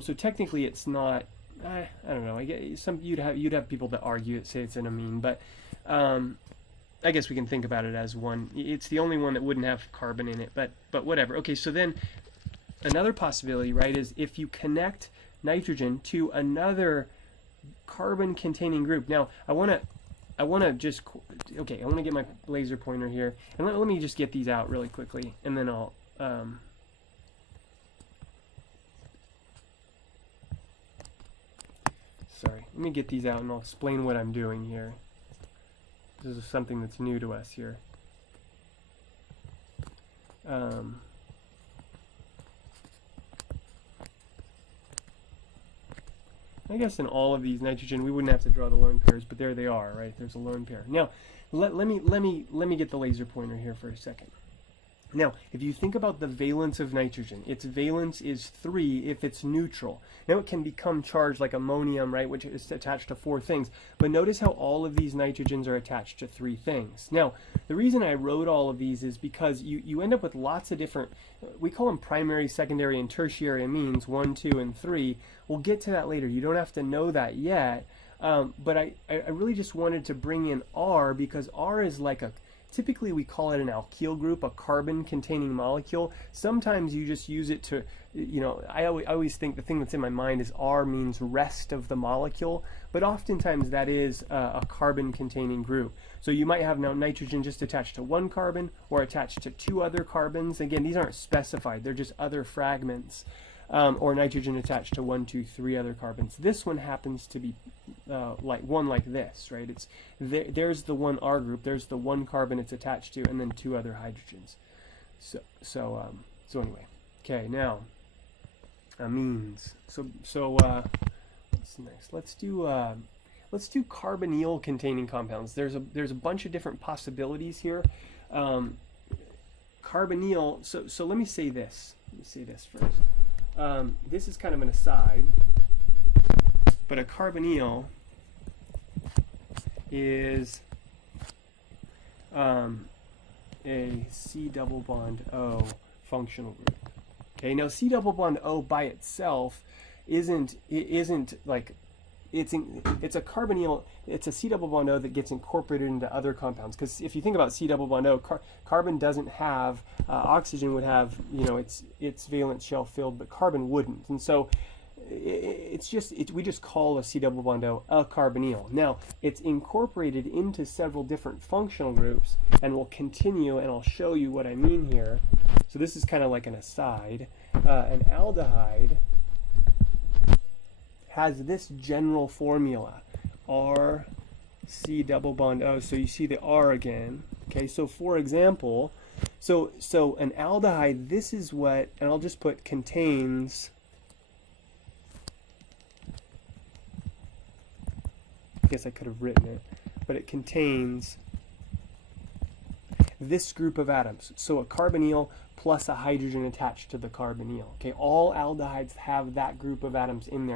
So technically it's not, I don't know, I guess you'd have people that argue it, say it's an amine, but I guess we can think about it as one. It's the only one that wouldn't have carbon in it, but whatever. Okay, so then another possibility, right, is if you connect nitrogen to another carbon-containing group. Now, I want to get my laser pointer here, and let me just get these out really quickly, and then I'll sorry. Let me get these out and I'll explain what I'm doing here. This is something that's new to us here. I guess in all of these nitrogen, we wouldn't have to draw the lone pairs, but there they are, right? There's a lone pair. Now, let me get the laser pointer here for a second. Now, if you think about the valence of nitrogen, its valence is 3 if it's neutral. Now, it can become charged like ammonium, right, which is attached to 4 things. But notice how all of these nitrogens are attached to 3 things. Now, the reason I wrote all of these is because you end up with lots of different, we call them primary, secondary, and tertiary amines, 1, 2, and 3. We'll get to that later. You don't have to know that yet. But I really just wanted to bring in R because R is like a, typically we call it an alkyl group, a carbon-containing molecule. Sometimes you just use it to, you know, I always think the thing that's in my mind is R means rest of the molecule, but oftentimes that is a carbon-containing group. So you might have now nitrogen just attached to 1 carbon or attached to 2 other carbons. Again, these aren't specified, they're just other fragments. Or nitrogen attached to 1, 2, 3 other carbons. This one happens to be like this, right? It's there's the 1 R group, there's the 1 carbon it's attached to, and then 2 other hydrogens. So anyway, okay, now amines. So what's next? Let's do carbonyl containing compounds. There's a bunch of different possibilities here. Carbonyl. So let me say this. Let me say this first. This is kind of an aside, but a carbonyl is a C double bond O functional group. Okay, now C double bond O by itself isn't like it's a carbonyl. It's a C double bond O that gets incorporated into other compounds. Because if you think about C double bond O, carbon doesn't have oxygen would have, you know, its valence shell filled, but carbon wouldn't. And so we just call a C double bond O a carbonyl. Now it's incorporated into several different functional groups, and we'll continue, and I'll show you what I mean here. So this is kind of like an aside. An aldehyde has this general formula, R C double bond O. So you see the R again. Okay, so for example, so an aldehyde, this is what, and I'll just put contains, I guess I could have written it, but it contains this group of atoms. So a carbonyl plus a hydrogen attached to the carbonyl. Okay, all aldehydes have that group of atoms in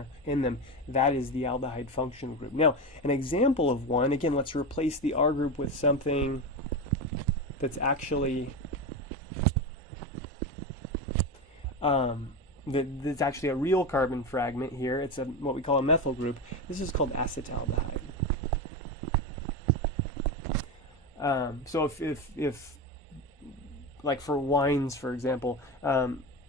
them. That is the aldehyde functional group. Now, an example of one, again, let's replace the R group with something that's actually that's actually a real carbon fragment here. It's what we call a methyl group. This is called acetaldehyde. So if like for wines, for example,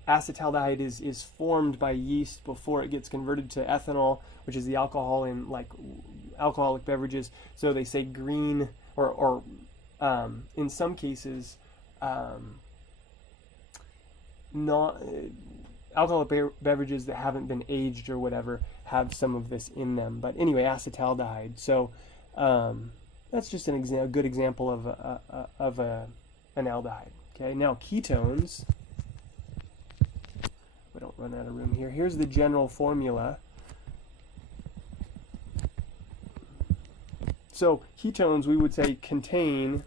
acetaldehyde is formed by yeast before it gets converted to ethanol, which is the alcohol in like alcoholic beverages. So they say green, or in some cases, not alcoholic beverages that haven't been aged or whatever have some of this in them. But anyway, acetaldehyde. So that's just a good example of an aldehyde. Okay, now ketones. We don't run out of room here. Here's the general formula. So ketones, we would say, contain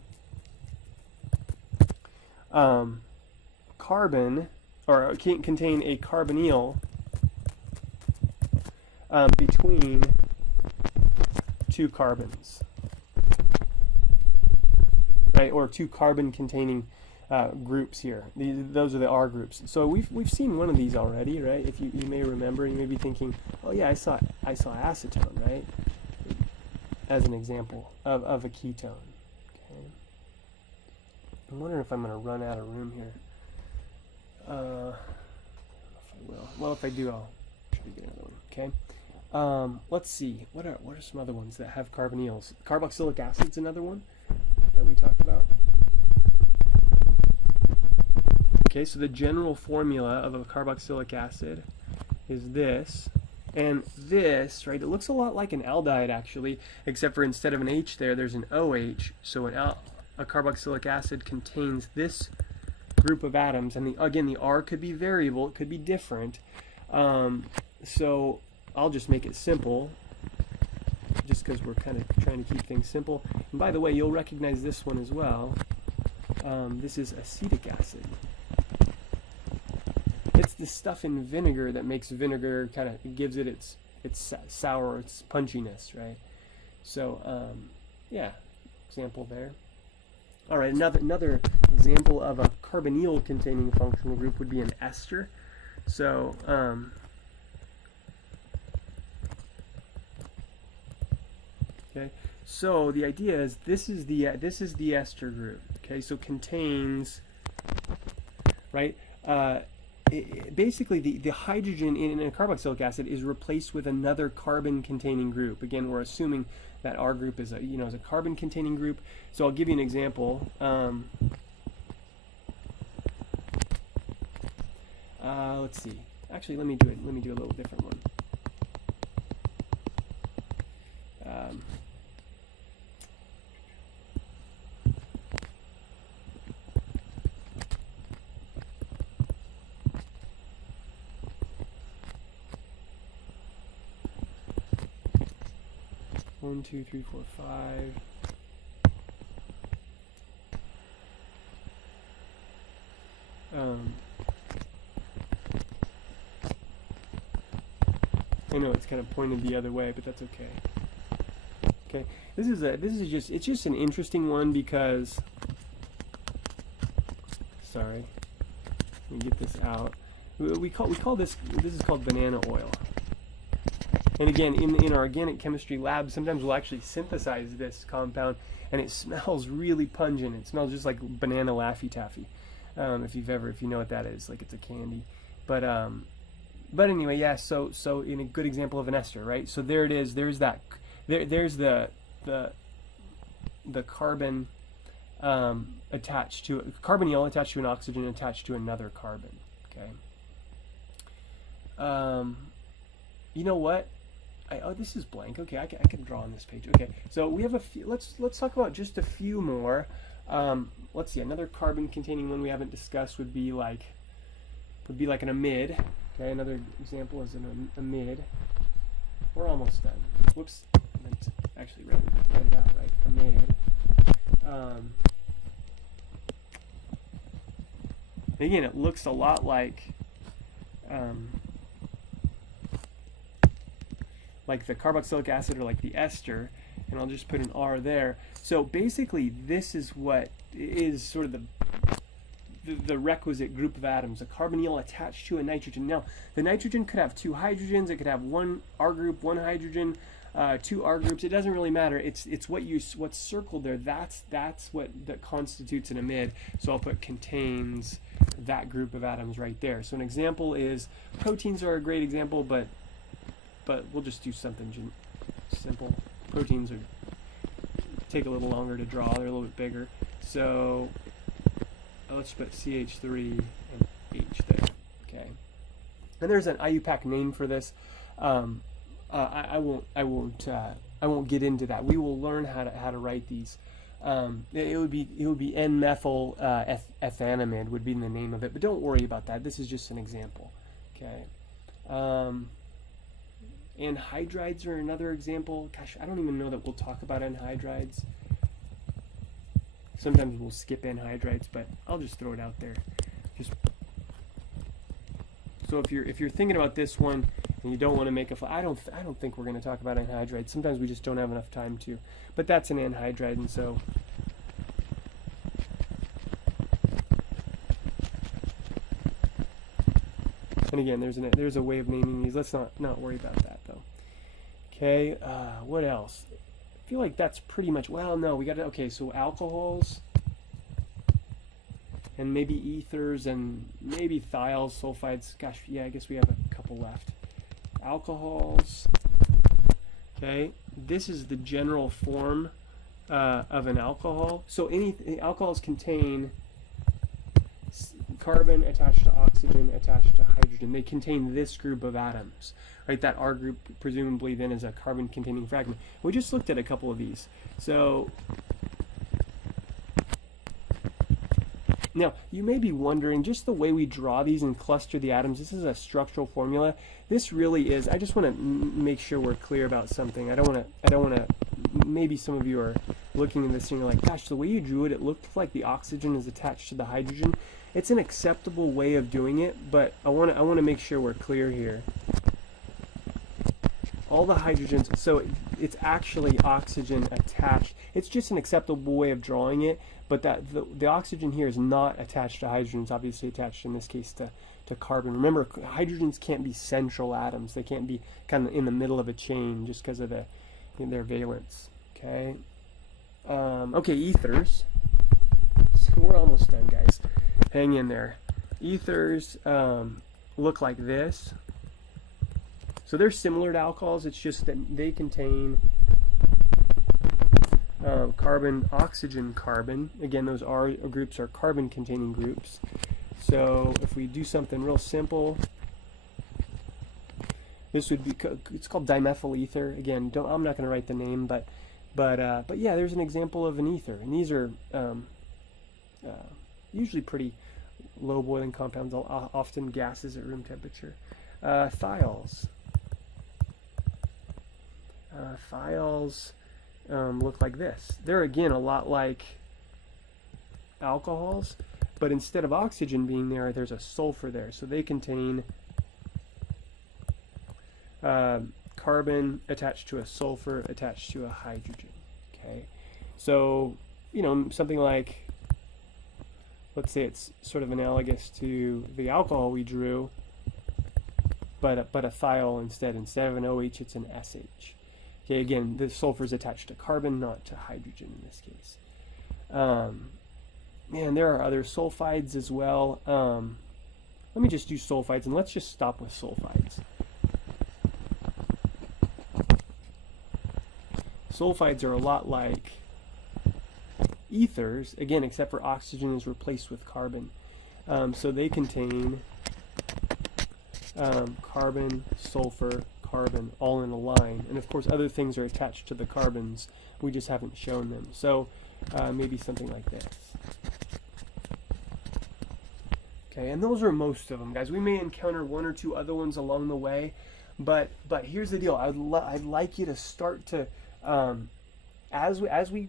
carbon, or contain a carbonyl between 2 carbons, right? Or 2 carbon-containing groups here. Those are the R groups. So we've seen one of these already, right? If you may remember, you may be thinking, oh yeah, I saw acetone, right? As an example of a ketone. Okay. I'm wondering if I'm going to run out of room here. I don't know if I will. Well, if I do, I'll try to get another one. Okay. Let's see. What are some other ones that have carbonyls? Carboxylic acid's another one that we talked about. Okay, so the general formula of a carboxylic acid is this. And this, right, it looks a lot like an aldehyde actually, except for instead of an H there, there's an OH. So a carboxylic acid contains this group of atoms, and again, the R could be variable, it could be different. So I'll just make it simple, just because we're kind of trying to keep things simple. And by the way, you'll recognize this one as well. This is acetic acid. It's the stuff in vinegar that makes vinegar kind of gives it its sour, its punchiness, right? So yeah, example there. All right, another example of a carbonyl containing functional group would be an ester. So okay, so the idea is this is the ester group. Okay, so contains, right? Basically, the hydrogen in a carboxylic acid is replaced with another carbon-containing group. Again, we're assuming that our group is is a carbon-containing group. So I'll give you an example. Let's see. Actually, let me do a little different one. 1, 2, 3, 4, 5. I know it's kind of pointed the other way, but that's okay. Okay, this is just an interesting one because, sorry, let me get this out. We call this is called banana oil. And again, in our organic chemistry lab, sometimes we'll actually synthesize this compound, and it smells really pungent. It smells just like banana Laffy Taffy. If you know what that is, like it's a candy. But anyway, yeah. So in a good example of an ester, right? So there it is. There's that. There's the carbon attached to carbonyl attached to an oxygen attached to another carbon. Okay. You know what? Oh, this is blank. Okay, I can draw on this page. Okay, so we have a few. Let's talk about just a few more. Let's see. Another carbon-containing one we haven't discussed would be like an amide. Okay, another example is an amide. We're almost done. Whoops. I meant to actually write it out right. Amide. Again, it looks a lot like the carboxylic acid or like the ester, and I'll just put an R there. So basically, this is what is sort of the requisite group of atoms, a carbonyl attached to a nitrogen. Now, the nitrogen could have two hydrogens. It could have one R group, one hydrogen, two R groups. It doesn't really matter. It's what's circled there. That's what that constitutes an amide. So I'll put contains that group of atoms right there. So an example is proteins are a great example, but we'll just do something simple. Proteins take a little longer to draw. They're a little bit bigger. So let's put CH3 and H there. Okay. And there's an IUPAC name for this. I won't get into that. We will learn how to write these. It would be N-methyl ethanamide would be the name of it. But don't worry about that. This is just an example. Okay. Anhydrides are another example. Gosh, I don't even know that we'll talk about anhydrides. Sometimes we'll skip anhydrides, but I'll just throw it out there. So if you're thinking about this one and you don't want to make I don't think we're going to talk about anhydrides. Sometimes we just don't have enough time to. But that's an anhydride, and so and again, there's a way of naming these. Let's not worry about that though. Okay, what else? I feel like that's pretty much. Well, no, we got to. Okay, so alcohols, and maybe ethers, and maybe thiols, sulfides. Gosh, yeah, I guess we have a couple left. Alcohols. Okay, this is the general form of an alcohol. So any alcohols contain carbon attached to oxygen attached to hydrogen. They contain this group of atoms, right? That R group presumably then is a carbon-containing fragment. We just looked at a couple of these. So now, you may be wondering, just the way we draw these and cluster the atoms, this is a structural formula. This really is, I just want to make sure we're clear about something. I don't want to, maybe some of you are looking at this and you're like, gosh, the way you drew it, it looked like the oxygen is attached to the hydrogen. It's an acceptable way of doing it, but I want to make sure we're clear here. All the hydrogens, so it's actually oxygen attached. It's just an acceptable way of drawing it, but that the oxygen here is not attached to hydrogen. It's obviously attached in this case to carbon. Remember, hydrogens can't be central atoms. They can't be kind of in the middle of a chain just because of their valence. Okay. Okay, ethers. So we're almost done, guys. Hang in there. Ethers look like this. So they're similar to alcohols. It's just that they contain carbon, oxygen, carbon. Again, those R groups are carbon-containing groups. So if we do something real simple, this would be, it's called dimethyl ether. Again, I'm not going to write the name, but yeah, there's an example of an ether, and these are usually pretty low boiling compounds, often gases at room temperature. Thiols. Thiols look like this. They're again a lot like alcohols, but instead of oxygen being there, there's a sulfur there. So they contain carbon attached to a sulfur attached to a hydrogen. Okay, so something like, let's say it's sort of analogous to the alcohol we drew, but a thiol instead of an OH, it's an SH. Okay, again, the sulfur is attached to carbon, not to hydrogen in this case. Man, there are other sulfides as well. Let me just do sulfides, and let's just stop with sulfides. Sulfides are a lot like ethers, again, except for oxygen is replaced with carbon. So they contain carbon, sulfur, carbon, all in a line. And of course, other things are attached to the carbons. We just haven't shown them. So maybe something like this. Okay, and those are most of them, guys. We may encounter one or two other ones along the way, but here's the deal. I'd like you to start to as we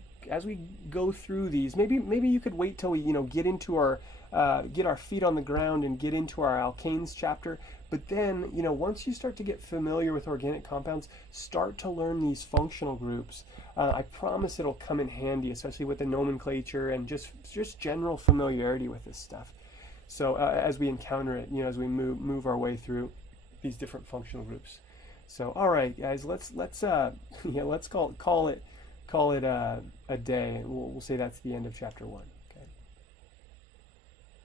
go through these. Maybe you could wait till we get into our get our feet on the ground and get into our alkanes chapter. But then once you start to get familiar with organic compounds, start to learn these functional groups. I promise it'll come in handy, especially with the nomenclature and just general familiarity with this stuff. So as we encounter it, as we move our way through these different functional groups. So all right, guys, let's call it a day, and we'll say that's the end of chapter 1.